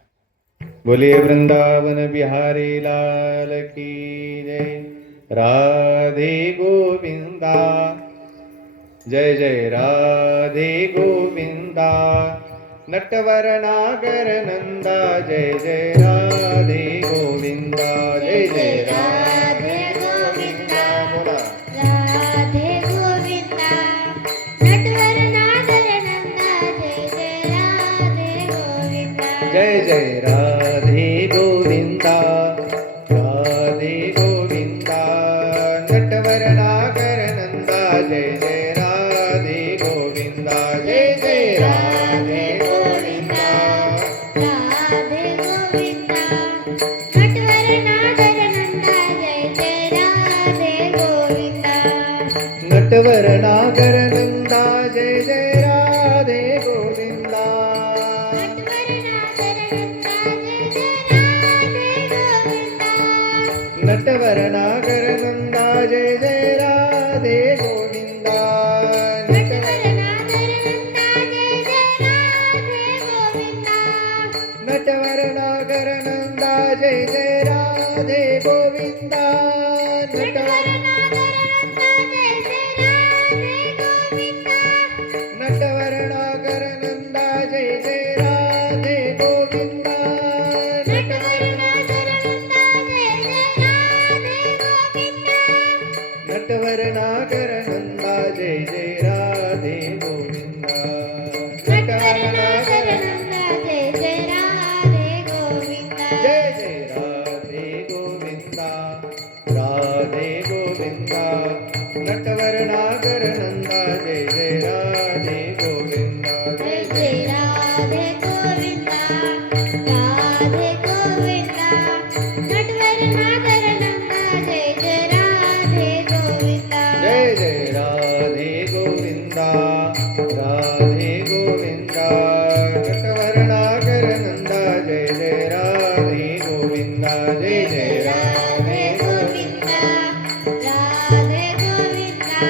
बोले वृंदावन बिहारी लाल की जय. राधे गोविंदा. जय जय राधे गोविंदा. नटवर नागर नंदा. जय जय राधे गोविंदा. जय जय राधे गोविंदा. बोला. राधे गोविंदा. नटवर नागर नंदा. जय जय राधे गोविंदा. जय जय राधे गोविंदा. राधे गोविंदा. नटवर नागर नंदा. जय जय राधे गोविंदा. जय जय राधे गोविंदा. राधे गोविंदा. नटवर नागर नंदा. जय जय राधे गोविंदा. नटवर नागर नंदा. जय जय राधे गोविंदा. नटवर नागर नंदा. जय जय राधे गोविंदा. नटवर नागर नंदा. जय जय राधे गोविंदा. नटवर नागर नंदा. जय जय राधे गोविंदा. नटवर नागर नंदा. जय जय राधे गोविंदा. नटवर नागर नंदा. जय जय राधे गोविंदा. जय जय राधे गोविंदा. राधे गोविंदा. नटवर नागर नंदा. जय जय राधे गोविंदा. जय जय राधे गोविंदा. राधे गोविंदा. नटवर नागर नंदा. जय जय राधे गोविंदा. जय जय राधे गोविंदा. राधे गोविंदा. नटवर नागर नंदा. जय जय राधे गोविंदा. जय जय राधे गोविंदा. राधे गोविंदा. नटवर नागर नंदा. जय जय राधे गोविंदा. जय जय राधे गोविंदा. राधे गोविंदा.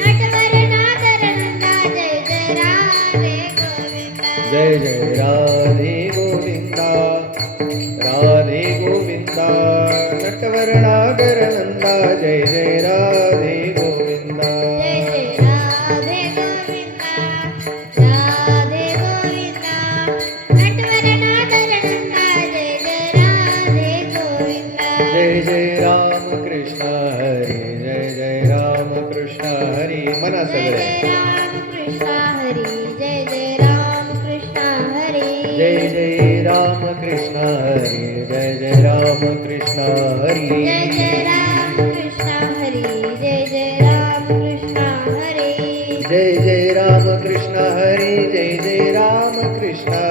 नटवर नागर नंदा. जय जय राधे गोविंदा. जय जय राधे गोविंदा. राधे गोविंदा. नटवर नागर नंदा. जय जय राधे गोविंदा. जय जय राम कृष्ण हरी. जय जय राम कृष्ण हरी. म्हणा जय सगळे. जय राम कृष्ण हरी. जय जय राम कृष्ण हरी. जय जय राम कृष्ण हरी. जय जय राम कृष्ण हरी. जय जय राम कृष्ण हरी. जय जय राम कृष्ण हरी. जय जय राम कृष्ण हरी. जय जय राम कृष्ण